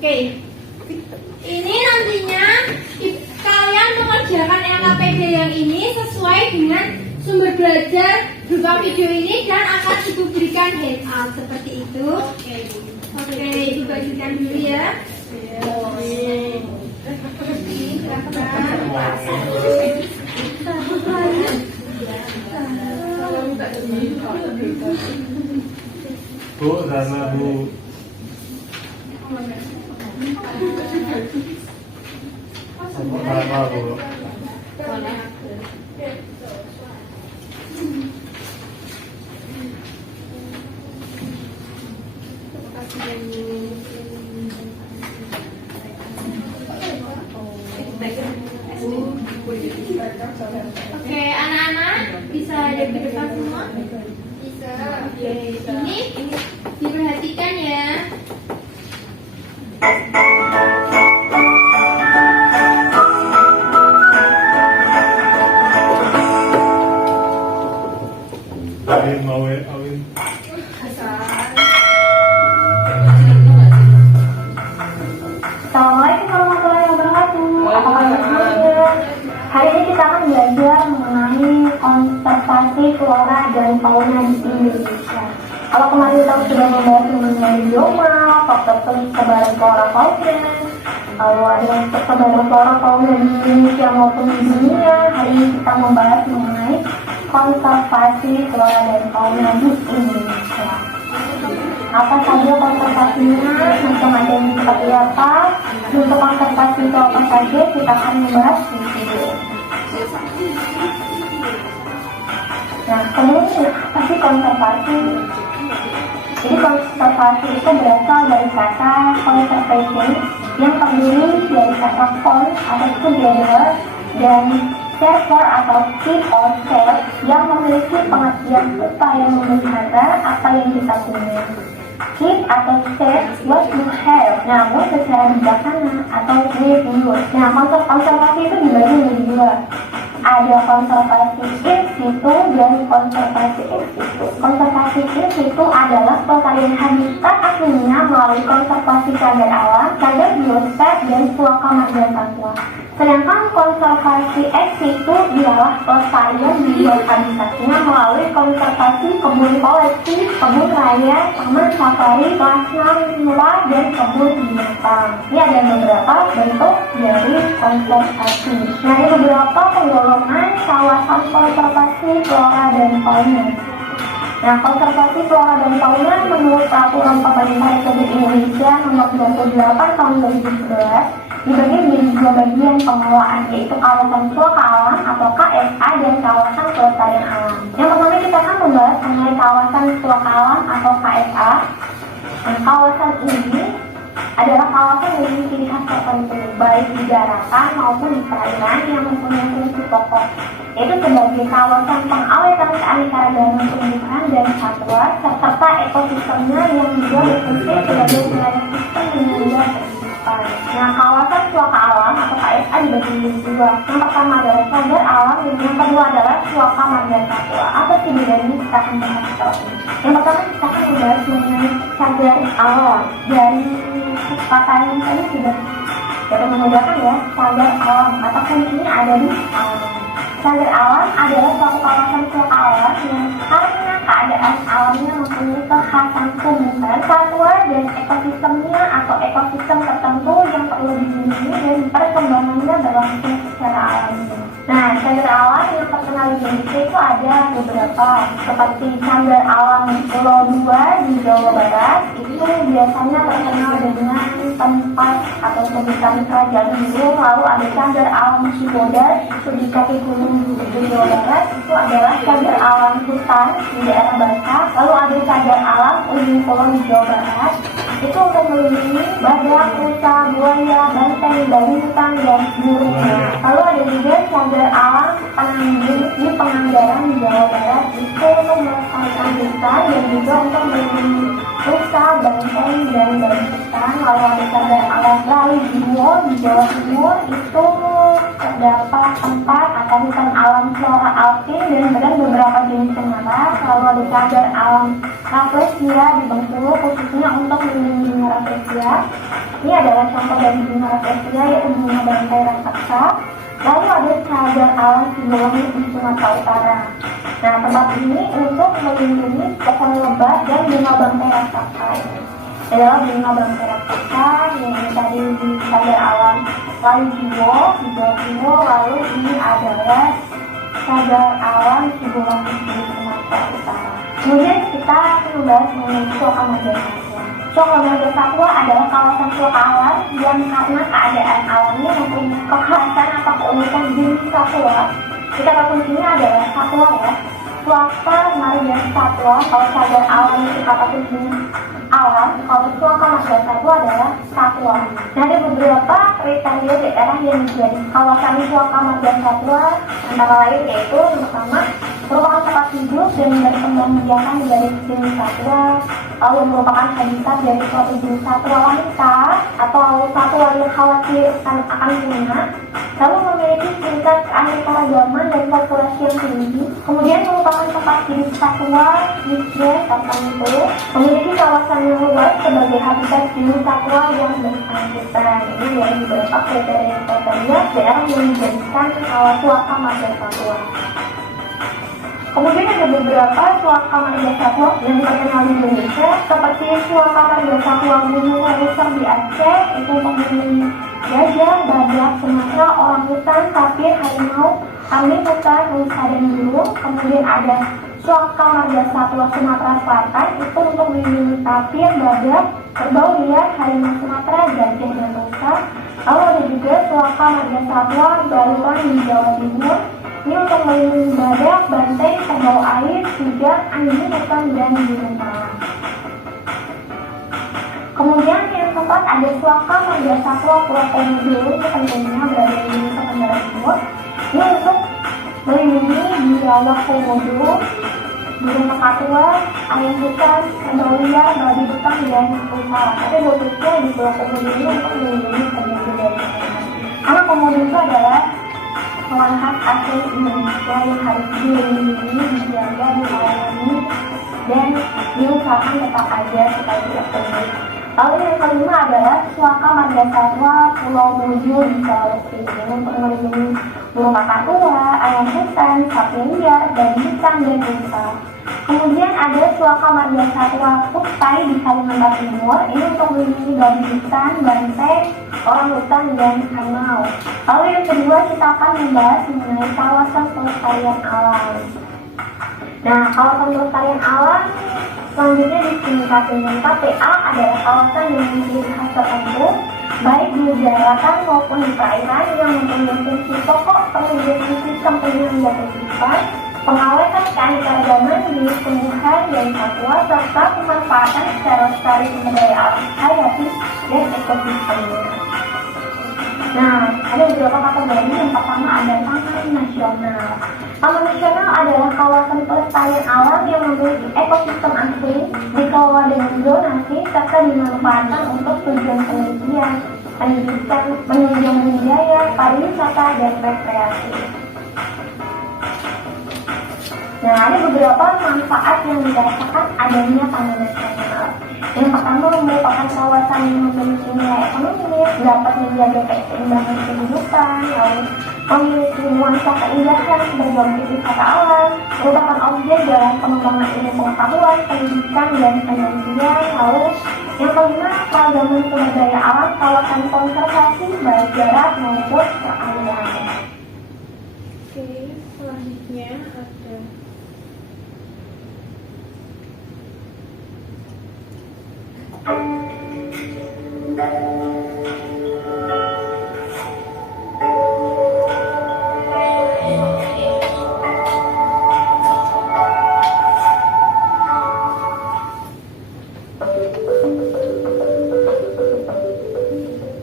Oke, ini nantinya kalian mengerjakan LKPD yang ini sesuai dengan sumber belajar berupa video ini dan akan ibu berikan handout seperti itu. Oke, ibu bagikan dulu ya. Bu, sana bu. Apa bu? Oke, anak-anak bisa ada di depan semua? Bisa. Oke, ini diperhatikan ya. Awin mau awin. Assalamualaikum warahmatullahi wabarakatuh. Apa kabar semuanya? Hari ini kita akan belajar mengenai konservasi flora dan fauna di Indonesia. Kalau kemarin kita sudah membahas mengenai bioma, faktor persebaran flora fauna, lalu ada persebaran flora fauna di Indonesia maupun di dunia. Hari ini kita membahas mengenai konservasi flora dan fauna di Indonesia. Apa saja konservasinya, macam-macamnya seperti apa, untuk konservasi itu apa saja, kita akan membahas di video ini. apa sih konservasi? Jadi konservasi itu berasal dari kata conservation yang terdiri dari kata cons atau together dan server atau keep or save yang memiliki pengertian upaya memelihara apa yang kita punya. Keep atau save what you have, namun secara bijaksana atau reuse. Nah, konservasi itu dibagi menjadi dua. Ada konservasi in situ dan konservasi ex situ. Konservasi in situ adalah pelestarian habitat aslinya melalui konservasi cagar alam, cagar biosfer, dan suaka marga satwa. Sedangkan konservasi ex situ ialah pelestarian biota habitatnya melalui konservasi kebun kolektif, kebun raya, taman safari, kelas dan kebun binatang. Ini ada beberapa bentuk dari konservasi. Nah, ada beberapa penggolongan kawasan konservasi flora dan fauna. Nah, konservasi flora dan fauna menurut Peraturan Pemerintah Republik Indonesia Nomor 28 Tahun 2011 dibagi menjadi dua bagian pengelolaan, yaitu kawasan suaka alam atau KSA dan kawasan pelestarian alam. Yang pertama kita akan membahas mengenai kawasan suaka alam atau KSA. Nah, kawasan ini adalah kawasan yang memiliki ciri khas tertentu, baik di daratan maupun di perairan yang mempunyai fungsi pokok, yaitu sebagai kawasan pengawetan keanekaragaman tumbuhan dan satwa serta ekosistemnya yang juga berfungsi sebagai wilayah sistem penyangga kehidupan. Nah, kawasan suaka alam atau KSA dibagi menjadi dua. Yang pertama adalah cagar alam, dan yang kedua adalah suaka marga satwa. Apa sih bedanya? Kita akan bahas setelah ini. Yang pertama kita akan membahas mengenai cagar alam. Dari katanya tadi sudah dapat menggunakan ya, cagar alam atau kuncinya ada di alam. Cagar alam adalah suatu kawasan suaka alam yang karena keadaan alamnya mempunyai kekhasan tumbuhan, satwa, dan ekosistemnya atau ekosistem tertentu yang perlu dilindungi dan perkembangannya berlangsung secara alami. Nah, cagar alam yang terkenal di Indonesia itu ada beberapa, seperti cagar alam Pulau Dua di Jawa Barat. Itu biasanya terkenal dengan tempat atau sebutan Kerajaan Gunung. Lalu ada cagar alam Cibodas itu di kaki gunung di Jawa Barat, itu adalah cagar alam hutan di daerah Batak. Lalu ada cagar alam Ujung Kulon di Jawa Barat, itu untuk melindungi badak, rusa, buaya, banteng, babi hutan, dan burungnya. Lalu ada juga cagar alam Penanggung di Pangandaran di Jawa Barat, itu untuk melestarikan hutan dan juga untuk melindungi rusa, banteng, dan babi hutan. Lalu ada cagar alam Lali Jiwo di Jawa Timur, itu terdapat tempat atau hutan alam flora alpin dan beberapa jenis cemara. Lalu ada cagar alam Rafflesia di Bengkulu, khususnya untuk melindungi bunga Rafflesia. Ini adalah contoh dari bunga Rafflesia, yaitu bunga bantai raksasa. Lalu ada cagar alam Sibolongi di Sumatera Utara. Nah, tempat ini untuk melindungi pohon lebat dan bunga bantai raksasa. Adalah bunga bantai raksasa yang tadi di cagar alam Lali Jiwo di Jawa Timur. Lalu ini adalah cagar alam Sibolongi di Sumatera Utara. Kemudian kita akan membahas mengenai suaka marga satwa. Suaka marga satwa adalah kawasan suaka alam yang karena keadaan alamnya mempunyai kekhasan atau keunikan jenis satwa. Kita kata kuncinya adalah satwa ya. Suaka marga satwa, kalau cagar alam itu kata kuncinya alam, kalau suaka marga satwa adalah satwa. Nah, ada beberapa kriteria daerah yang menjadi kawasan suaka marga satwa, antara lain yaitu yang pertama merupakan tempat hidup dan berkembang biakan dari jenis satwa, lalu merupakan habitat dari suatu jenis satwa langka atau satwa yang khawatir akan punah, lalu memiliki tingkat keanekaragaman dan populasi yang tinggi, kemudian merupakan tempat hidup satwa misbes tertentu, memiliki kawasan yang luas sebagai habitat jenis satwa yang bersangkutan. Ini dari beberapa kriteria daerah yang menjadikan suaka marga satwa. Kemudian ada beberapa suaka marga satwa yang terkenal di Indonesia, seperti suaka marga satwa Gunung Leuser di Aceh, itu memiliki gajah, badak, Sumatera, orangutan, tapir, harimau, kambing hutan, rusa, dan burung. Kemudian ada suaka marga satwa Sumatera Selatan, itu untuk melindungi tapir, badak, kerbau liar, harimau Sumatera, gajah, dan rusa. Lalu ada juga suaka marga satwa Baluran di Jawa Timur, Ini untuk melindungi badak, banteng, pembawa air, hujan, anjing, hutan, dan binatang talang. Kemudian yang keempat ada Suaka Marga Satwa Pulau Komodo, tentunya berada di Nusa Tenggara Timur. Ini untuk melindungi biawak komodo, burung kakatua, ayam hutan, kerbau liar, babi hutan, dan rusa. Ada khususnya di Pulau Komodo ini untuk melindungi komodo dari mereka. Karena komodo itu adalah hewan khas asli Indonesia yang harus dilindungi, dijaga, dilayani, dan diusahakan tetap ada supaya tidak punah. Lalu yang kelima adalah Suaka Marga Satwa Pulau Mojo di Sulawesi. Ini untuk melindungi burung kakatua, ayam hutan, sapi liar, dan hutan dan rusa. Kemudian ada Suaka Marga Satwa Kutai di Kalimantan Timur. Ini untuk melindungi babi hutan, banteng, orang hutan, dan harimau. Lalu yang kedua kita akan membahas mengenai kawasan pelestarian alam. Nah, kawasan pelestarian alam selanjutnya disingkat dengan KPA adalah kawasan dengan ciri khas tertentu, baik di daratan maupun di perairan yang mempunyai fungsi pokok penunjang sistem penyiaran ekosistem, pengawetan keanekaragaman jenis tumbuhan dan satwa, serta pemanfaatan secara lestari sumber daya alam hayati dan ekosistemnya. Nah, ada beberapa kategori. Yang pertama ada taman nasional. Taman nasional adalah kawasan pelestarian alam yang memiliki ekosistem asli, dikelola dengan zonasi, serta dimanfaatkan untuk tujuan penelitian, pendidikan, penunjang budidaya, pariwisata, dan rekreasi. Nah, ada beberapa manfaat yang dirasakan adanya taman nasional. Yang pertama merupakan kawasan yang memiliki nilai ekonomis, dapat menjaga keseimbangan kehidupan, lalu memiliki nuansa keindahan berbagai wisata alam, merupakan objek dalam pengembangan ilmu pengetahuan, pendidikan, dan penelitian. Lalu yang kelima, keragaman sumber daya alam kawasan konservasi baik darat maupun perairan. Oke, selanjutnya ada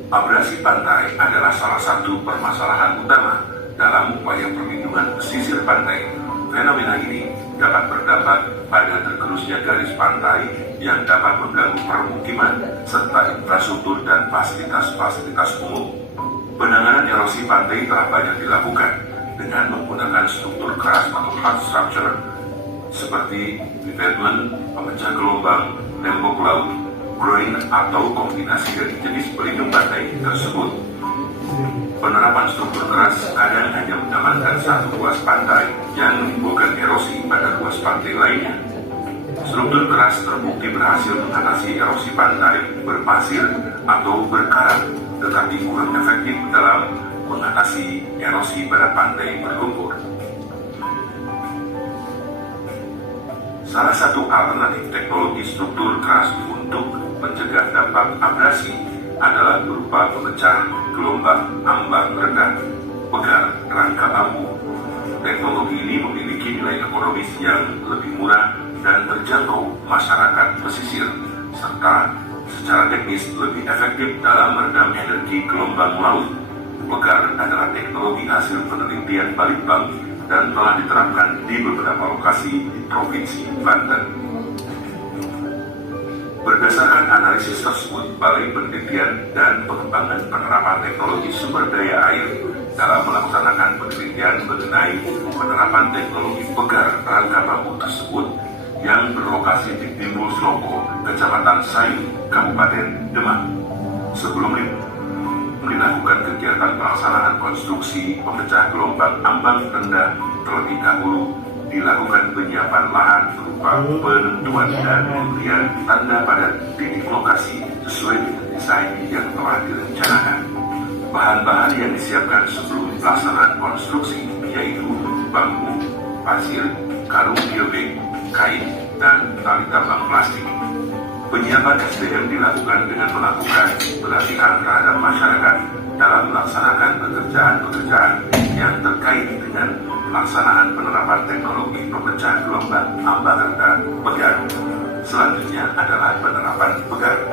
Abrasi pantai adalah salah satu permasalahan utama dalam upaya perlindungan pesisir pantai. Fenomena ini dapat berdampak pada tergerusnya garis pantai yang dapat mengganggu permukiman serta infrastruktur dan fasilitas-fasilitas umum. Penanganan erosi pantai telah banyak dilakukan dengan menggunakan struktur keras atau hard structure seperti pavement, pemecah gelombang, tembok laut, groin atau kombinasi dari jenis pelindung pantai tersebut. Penerapan struktur keras kadang hanya mengamankan satu ruas pantai yang menimbulkan erosi pada ruas pantai lainnya. Struktur keras terbukti berhasil mengatasi erosi pantai berpasir atau berkarat, tetapi kurang efektif dalam mengatasi erosi pada pantai berlumpur. Salah satu alternatif teknologi struktur keras untuk mencegah dampak abrasi adalah berupa pemecah gelombang ambang rendah, pegar, rangka bambu. Teknologi ini memiliki nilai ekonomis yang lebih murah dan terjangkau masyarakat pesisir, serta secara teknis lebih efektif dalam meredam energi gelombang laut. Pegar adalah teknologi hasil penelitian Balitbank dan telah diterapkan di beberapa lokasi di Provinsi Banten. Berdasarkan analisis tersebut, Balai Penelitian dan Pengembangan Penerapan Teknologi Sumber Daya Air dalam melaksanakan penelitian mengenai penerapan teknologi pegar rangka bambu tersebut yang berlokasi di Timbul Sloko, Kecamatan Sayu, Kabupaten Demak. Sebelum dilakukan kegiatan pelaksanaan konstruksi pemecah gelombang ambang rendah, terlebih dahulu dilakukan penyiapan lahan berupa penentuan dan pemberian tanda pada titik lokasi sesuai dengan desain yang telah direncanakan. Bahan-bahan yang disiapkan sebelum pelaksanaan konstruksi yaitu bambu, pasir, karung biobek, kain, dan tali tambang plastik. Penyiapan SDM dilakukan dengan melakukan pelatihan terhadap masyarakat dalam melaksanakan pekerjaan-pekerjaan yang terkait dengan pelaksanaan penerapan teknologi pemecah gelombang ambang rendah pegaru. Selanjutnya adalah penerapan pegaru.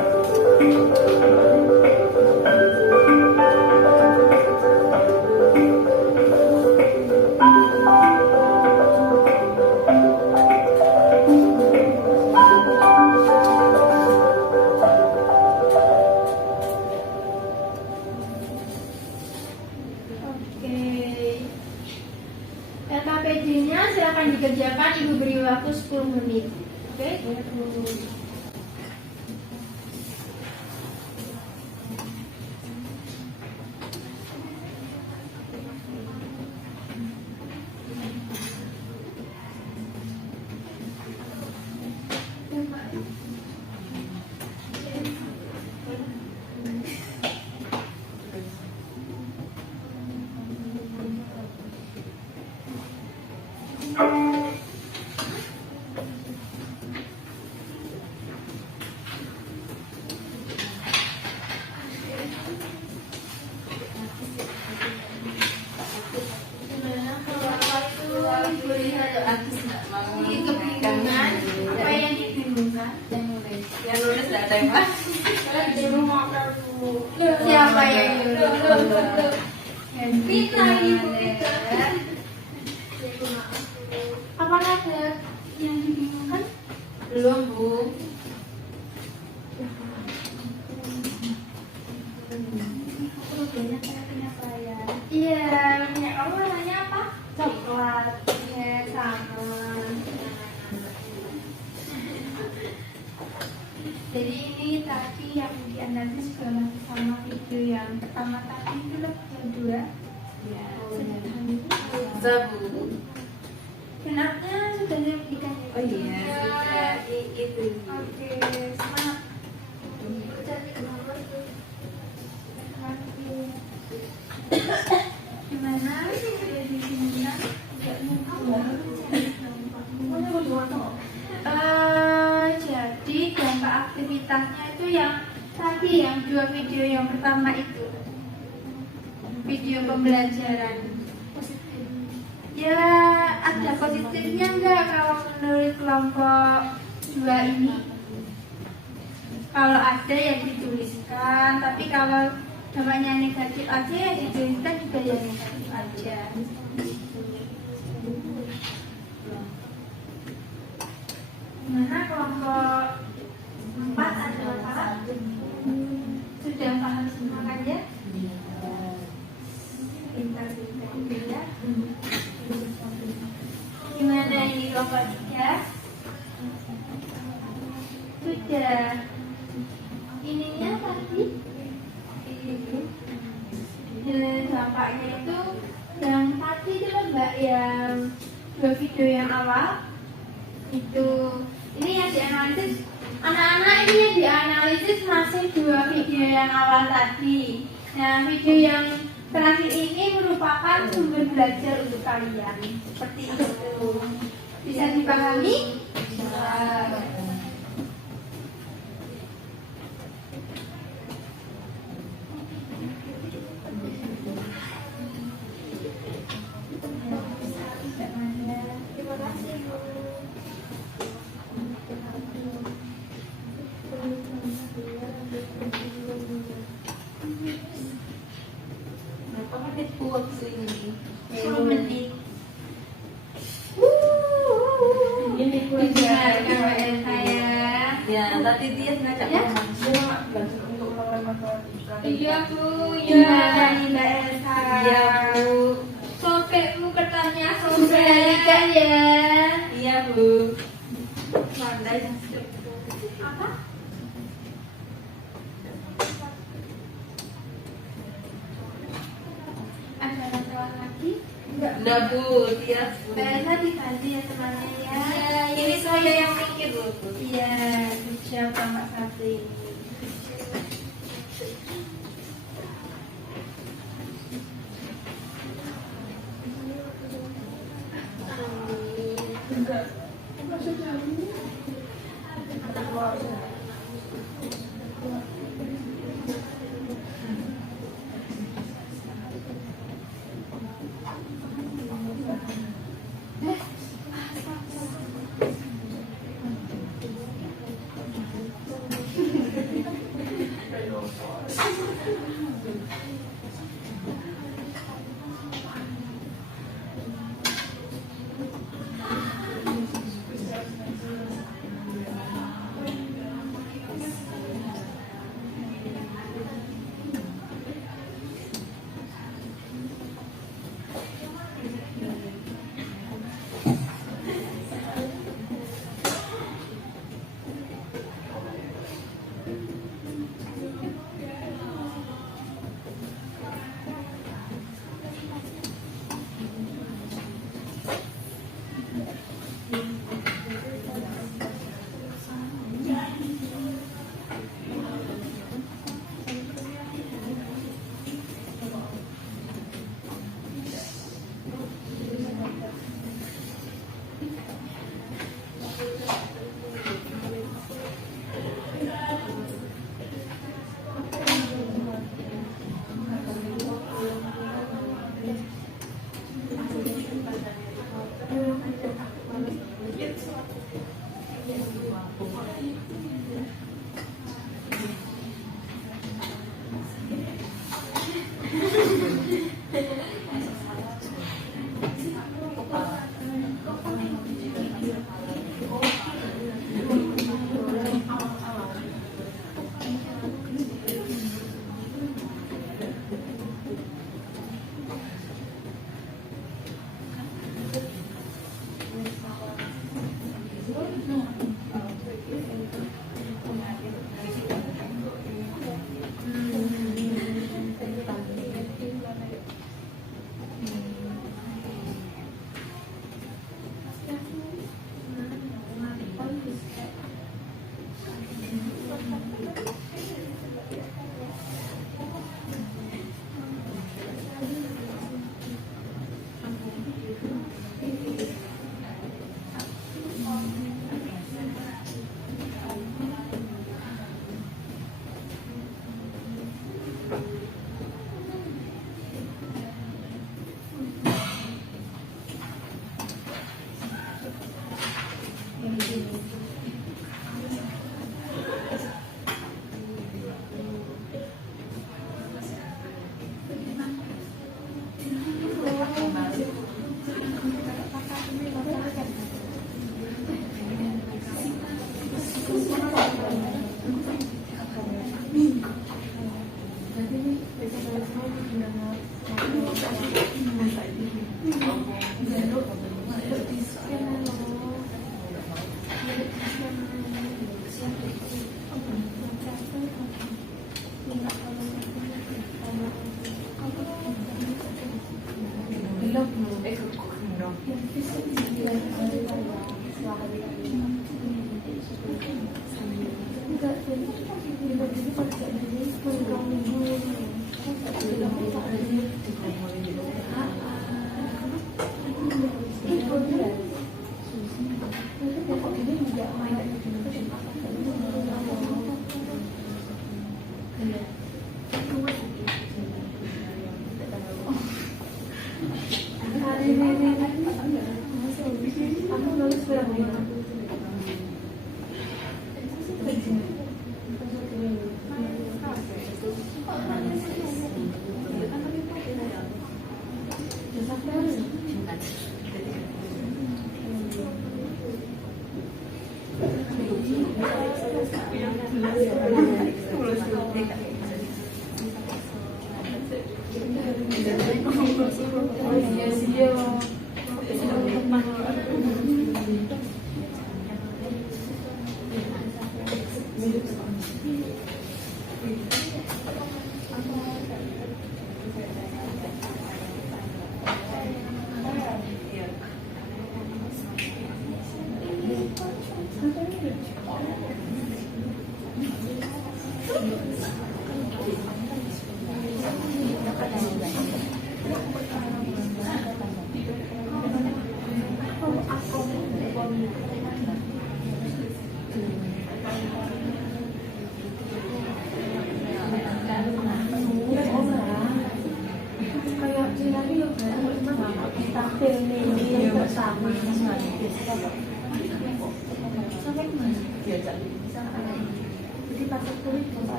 LKPD-nya silakan dikerjakan, Ibu beri waktu 10 menit. Oke? Kebingungan, apa yang dibingungkan? Yang nulis nggak ada yang pas. Siapa yang Pita, Ibu Pita. Apakah ada yang dibingungkan? Belum, Bu. Iya, minyak kamu namanya apa? Coklat. Iya, sama. Jadi ini tadi yang dianalisis sama video yang pertama tadi itu lebih kedua. Ya, Bisa, Bu. Kenapnya sudah diberikan. Oh iya, sudah. Itu. Oke, semangat. Cari nomor tuh. Gimana? Sudah di sini ya? Jadi dampak aktivitasnya itu yang tadi, yang dua video yang pertama itu, video pembelajaran. Ya ada positifnya enggak kalau menurut kelompok 2 ini? Kalau ada yang dituliskan, tapi kalau dampaknya negatif aja ya dituliskan juga yang negatif aja. Gimana kelompok 4 adalah paham? Sudah paham semua kan ya? Pintar-pintar ya. Gimana ini kelompok 3? Sudah. Ininya tadi dampaknya itu yang tadi itu kan Mbak, yang dua video yang awal itu, ini yang dianalisis anak-anak, ini yang dianalisis masih dua video yang awal tadi. Nah, video yang terakhir ini merupakan sumber belajar untuk kalian. Seperti itu. Bisa dipahami? Bisa. Terima kasih, Bu. Berapa menit Bu waktu ini? 10 menit. Ini Bu Didengarkan WL saya. Ya, tadi dia ngajak Ya. Iya, Bu. Gimana nih Mbak Elsa? Iya, Bu. Sobekmu katanya sobek kan ya? Iya, Bu. Pandai. Apa? Ada masalah lagi? Enggak, Bu. Dia Mbak Elsa diganti ya temannya ya. ini saya yang mikir, Bu. Iya, siapa Mbak Sapri?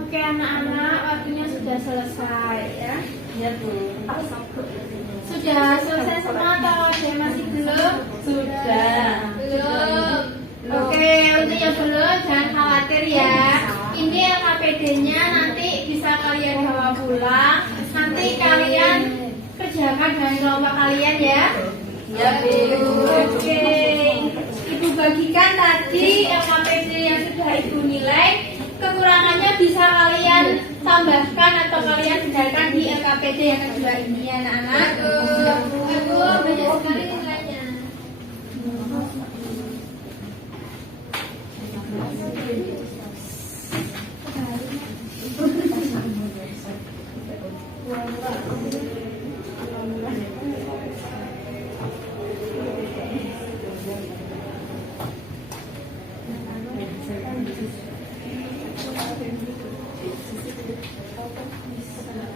Oke anak-anak, waktunya sudah selesai ya. Iya Bu. Sudah selesai semua atau ada yang masih belum? Sudah. Belum. Oke, untuk yang belum jangan khawatir ya. Ini LKPD-nya nanti bisa kalian bawa pulang. Nanti kalian kerjakan dengan kelompok kalian ya. Iya Bu. Oke. Ibu bagikan tadi LKPD yang sudah Ibu nilai. Kekurangannya bisa kalian tambahkan atau kalian dengarkan di LKPD yang kedua ini ya anak-anak. Aku banyak sekali nilainya.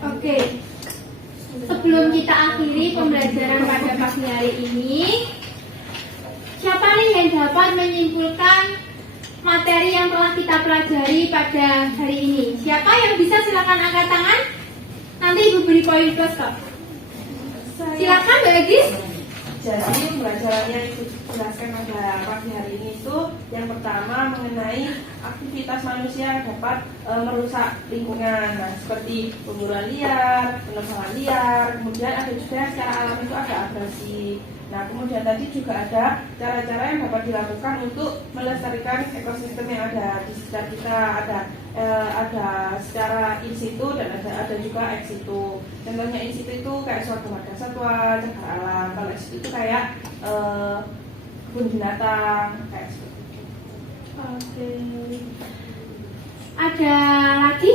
Oke, sebelum kita akhiri pembelajaran pada pagi hari ini, siapa nih yang dapat menyimpulkan materi yang telah kita pelajari pada hari ini? Siapa yang bisa silakan angkat tangan? Nanti Ibu beri poin plus kok. Silakan Mbak Agis. Jadi pembelajaran yang dijelaskan pada pagi hari ini itu yang pertama mengenai aktivitas manusia yang dapat merusak lingkungan, nah, seperti pemburuan liar, penebangan liar, kemudian ada juga secara alam itu ada abrasi. Nah kemudian tadi juga ada cara-cara yang dapat dilakukan untuk melestarikan ekosistem yang ada di sekitar kita, ada secara in situ dan ada juga ex situ. Contohnya in situ itu kayak suatu marga satwa, cagar alam. Kalau ex situ itu kayak kebun binatang kayak seperti itu. Oke. Ada lagi?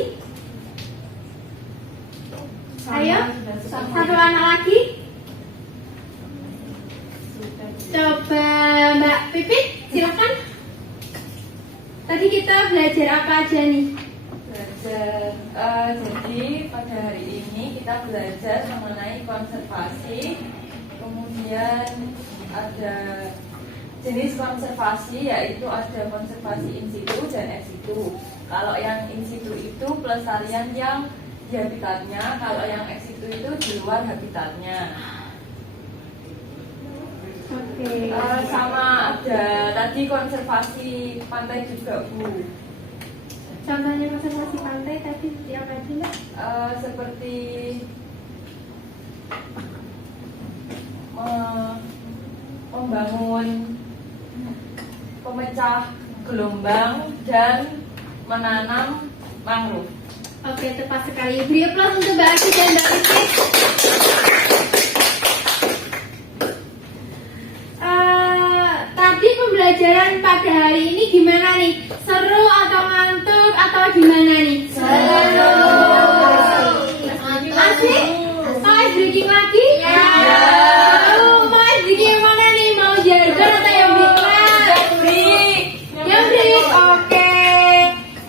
Ayo, satu anak lagi. Coba Mbak Pipit, silakan. Tadi kita belajar apa aja nih? Jadi pada hari ini kita belajar mengenai konservasi. Kemudian ada jenis konservasi, yaitu ada konservasi in situ dan ex situ. Kalau yang in situ itu pelestarian yang di habitatnya, kalau yang ex situ itu di luar habitatnya. Oke. Sama ada tadi konservasi pantai juga Bu. Contohnya konservasi pantai tadi seperti apa aja Mbak? Seperti membangun pemecah gelombang dan menanam mangrove. Oke, tepat sekali. Beri aplaus untuk Mbak Aki dan Mbak Rizky. Tadi pembelajaran pada hari ini gimana nih? Seru atau ngantuk atau gimana nih? Seru. Asik? Mau ice breaking lagi? Ya. Mau ice breaking yang mana nih? Mau jargon atau yang break? Yang break. Oke.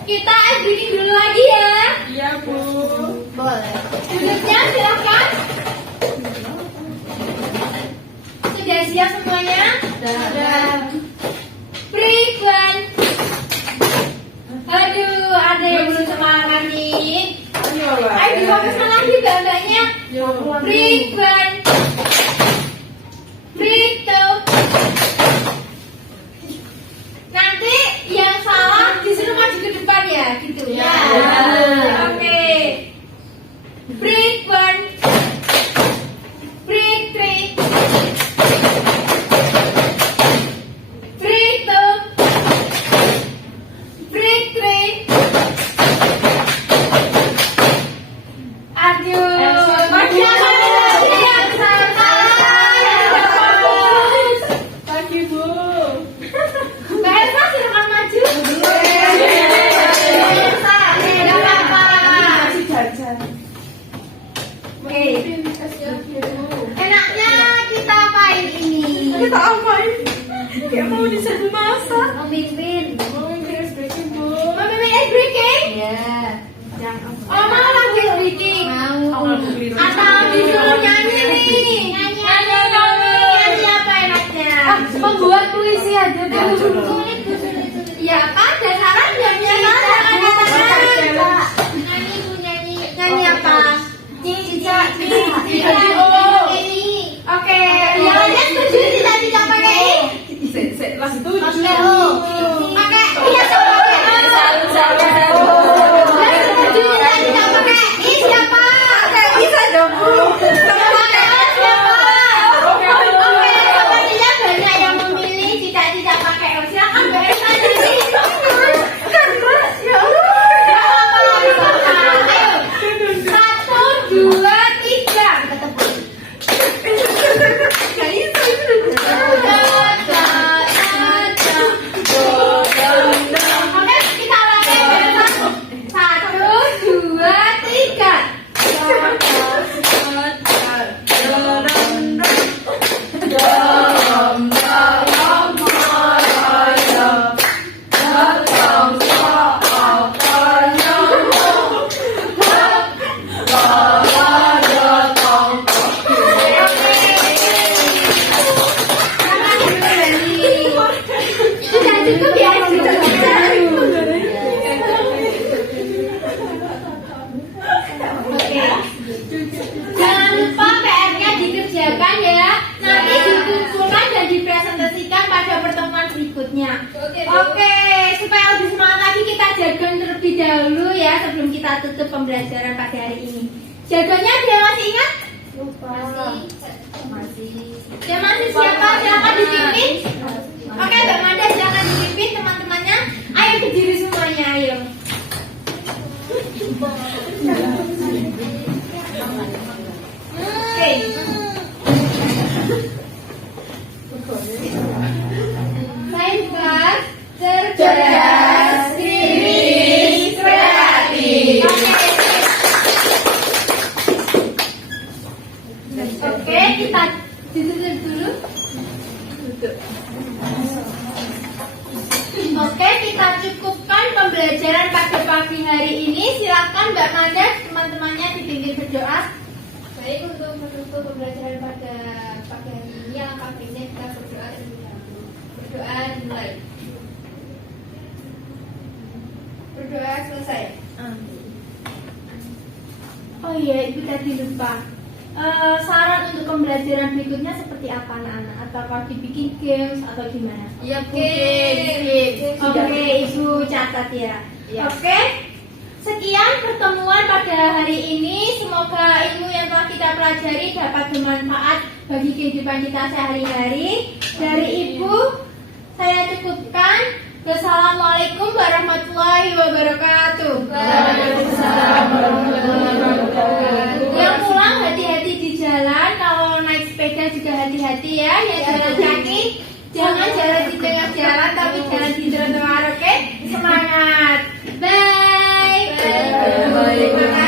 Kita ice breaking dulu lagi ya. Iya Bu. Boleh. Duduknya silakan. Sudah siap semuanya? Sudah. Break one. Aduh, ada yang belum semangat nih. Ayo difokuskan lagi mbak-mbaknya. Break one. Break two. Nanti yang salah disuruh maju ke depan ya, gitu. Ya. Oke. Break one. Break three. Break two. Break three. Aduh, masih ada lagi yang salah. Pagi Bu. Mbak Elsa silakan maju. Elsa, tidak apa-apa. Masih jajan. Oke. Enaknya kita apain ini? Kita apain? Kayak mau disuruh masak. Memimpin. Mau ice breaking Bu. Memimpin ice breaking? Ya. Oh, mau lagu ice breaking? Mau. Atau disuruh nyanyi nih? Nyanyi apa enaknya? Membuat puisi aja dulu. Sulit. Ya kan, dan sekarang jamnya kan nyanyi apa? Cicak. Oke, yang lainnya setuju cita-cita pakai ini? Setuju. Pakai iya sama pakai. Yang setuju cita-cita pakai ini siapa? Bisa dong Bu. Siapa? Oke, sepertinya banyak yang memilih cita-cita pakai. Silakan Mbak Elsa nyanyi. Ya Allah. Ayo, 1, 2, 3. Oke, kita ulangi. 1, 2, 3. Sudah cukup ya? Oke. Jangan lupa PR-nya dikerjakan ya. Nanti dikumpulkan dan dipresentasikan pada pertemuan berikutnya. Oke, supaya lebih semangat lagi kita jargon terlebih dahulu ya sebelum kita tutup pembelajaran pada hari ini. Jargonnya dia masih ingat? Dia masih siapa? Silakan dipimpin. Oke, Mbak Manda silakan dipimpin teman-temannya. Ayo berdiri semuanya, ayo. Oke. Sains kelas cerdas, kritis, kreatif. Oke, kita ditutup dulu. Oke, kita cukupkan pembelajaran pada pagi hari ini. Silakan Mbak Manda, teman-temannya dipimpin berdoa. Baik, untuk menutup pembelajaran pada pagi hari ini, alangkah baiknya kita berdoa terlebih dahulu. Berdoa dimulai. Berdoa selesai. tadi lupa. Saran untuk pembelajaran berikutnya seperti apa anak-anak? Apakah dibikin games atau gimana? Ya, Oke, Ibu catat ya. Oke. Sekian pertemuan pada hari ini. Semoga ilmu yang telah kita pelajari dapat bermanfaat bagi kehidupan kita sehari-hari. Dari Ibu, saya cukupkan. Wassalamualaikum warahmatullahi wabarakatuh. Waalaikumsalam warahmatullahi wabarakatuh. Yang pulang hati-hati di jalan. Kalau naik sepeda juga hati-hati ya. Yang jalan kaki jangan jalan di tengah jalan, tapi jalan di trotoar. Oke? Semangat. Bye. Bye.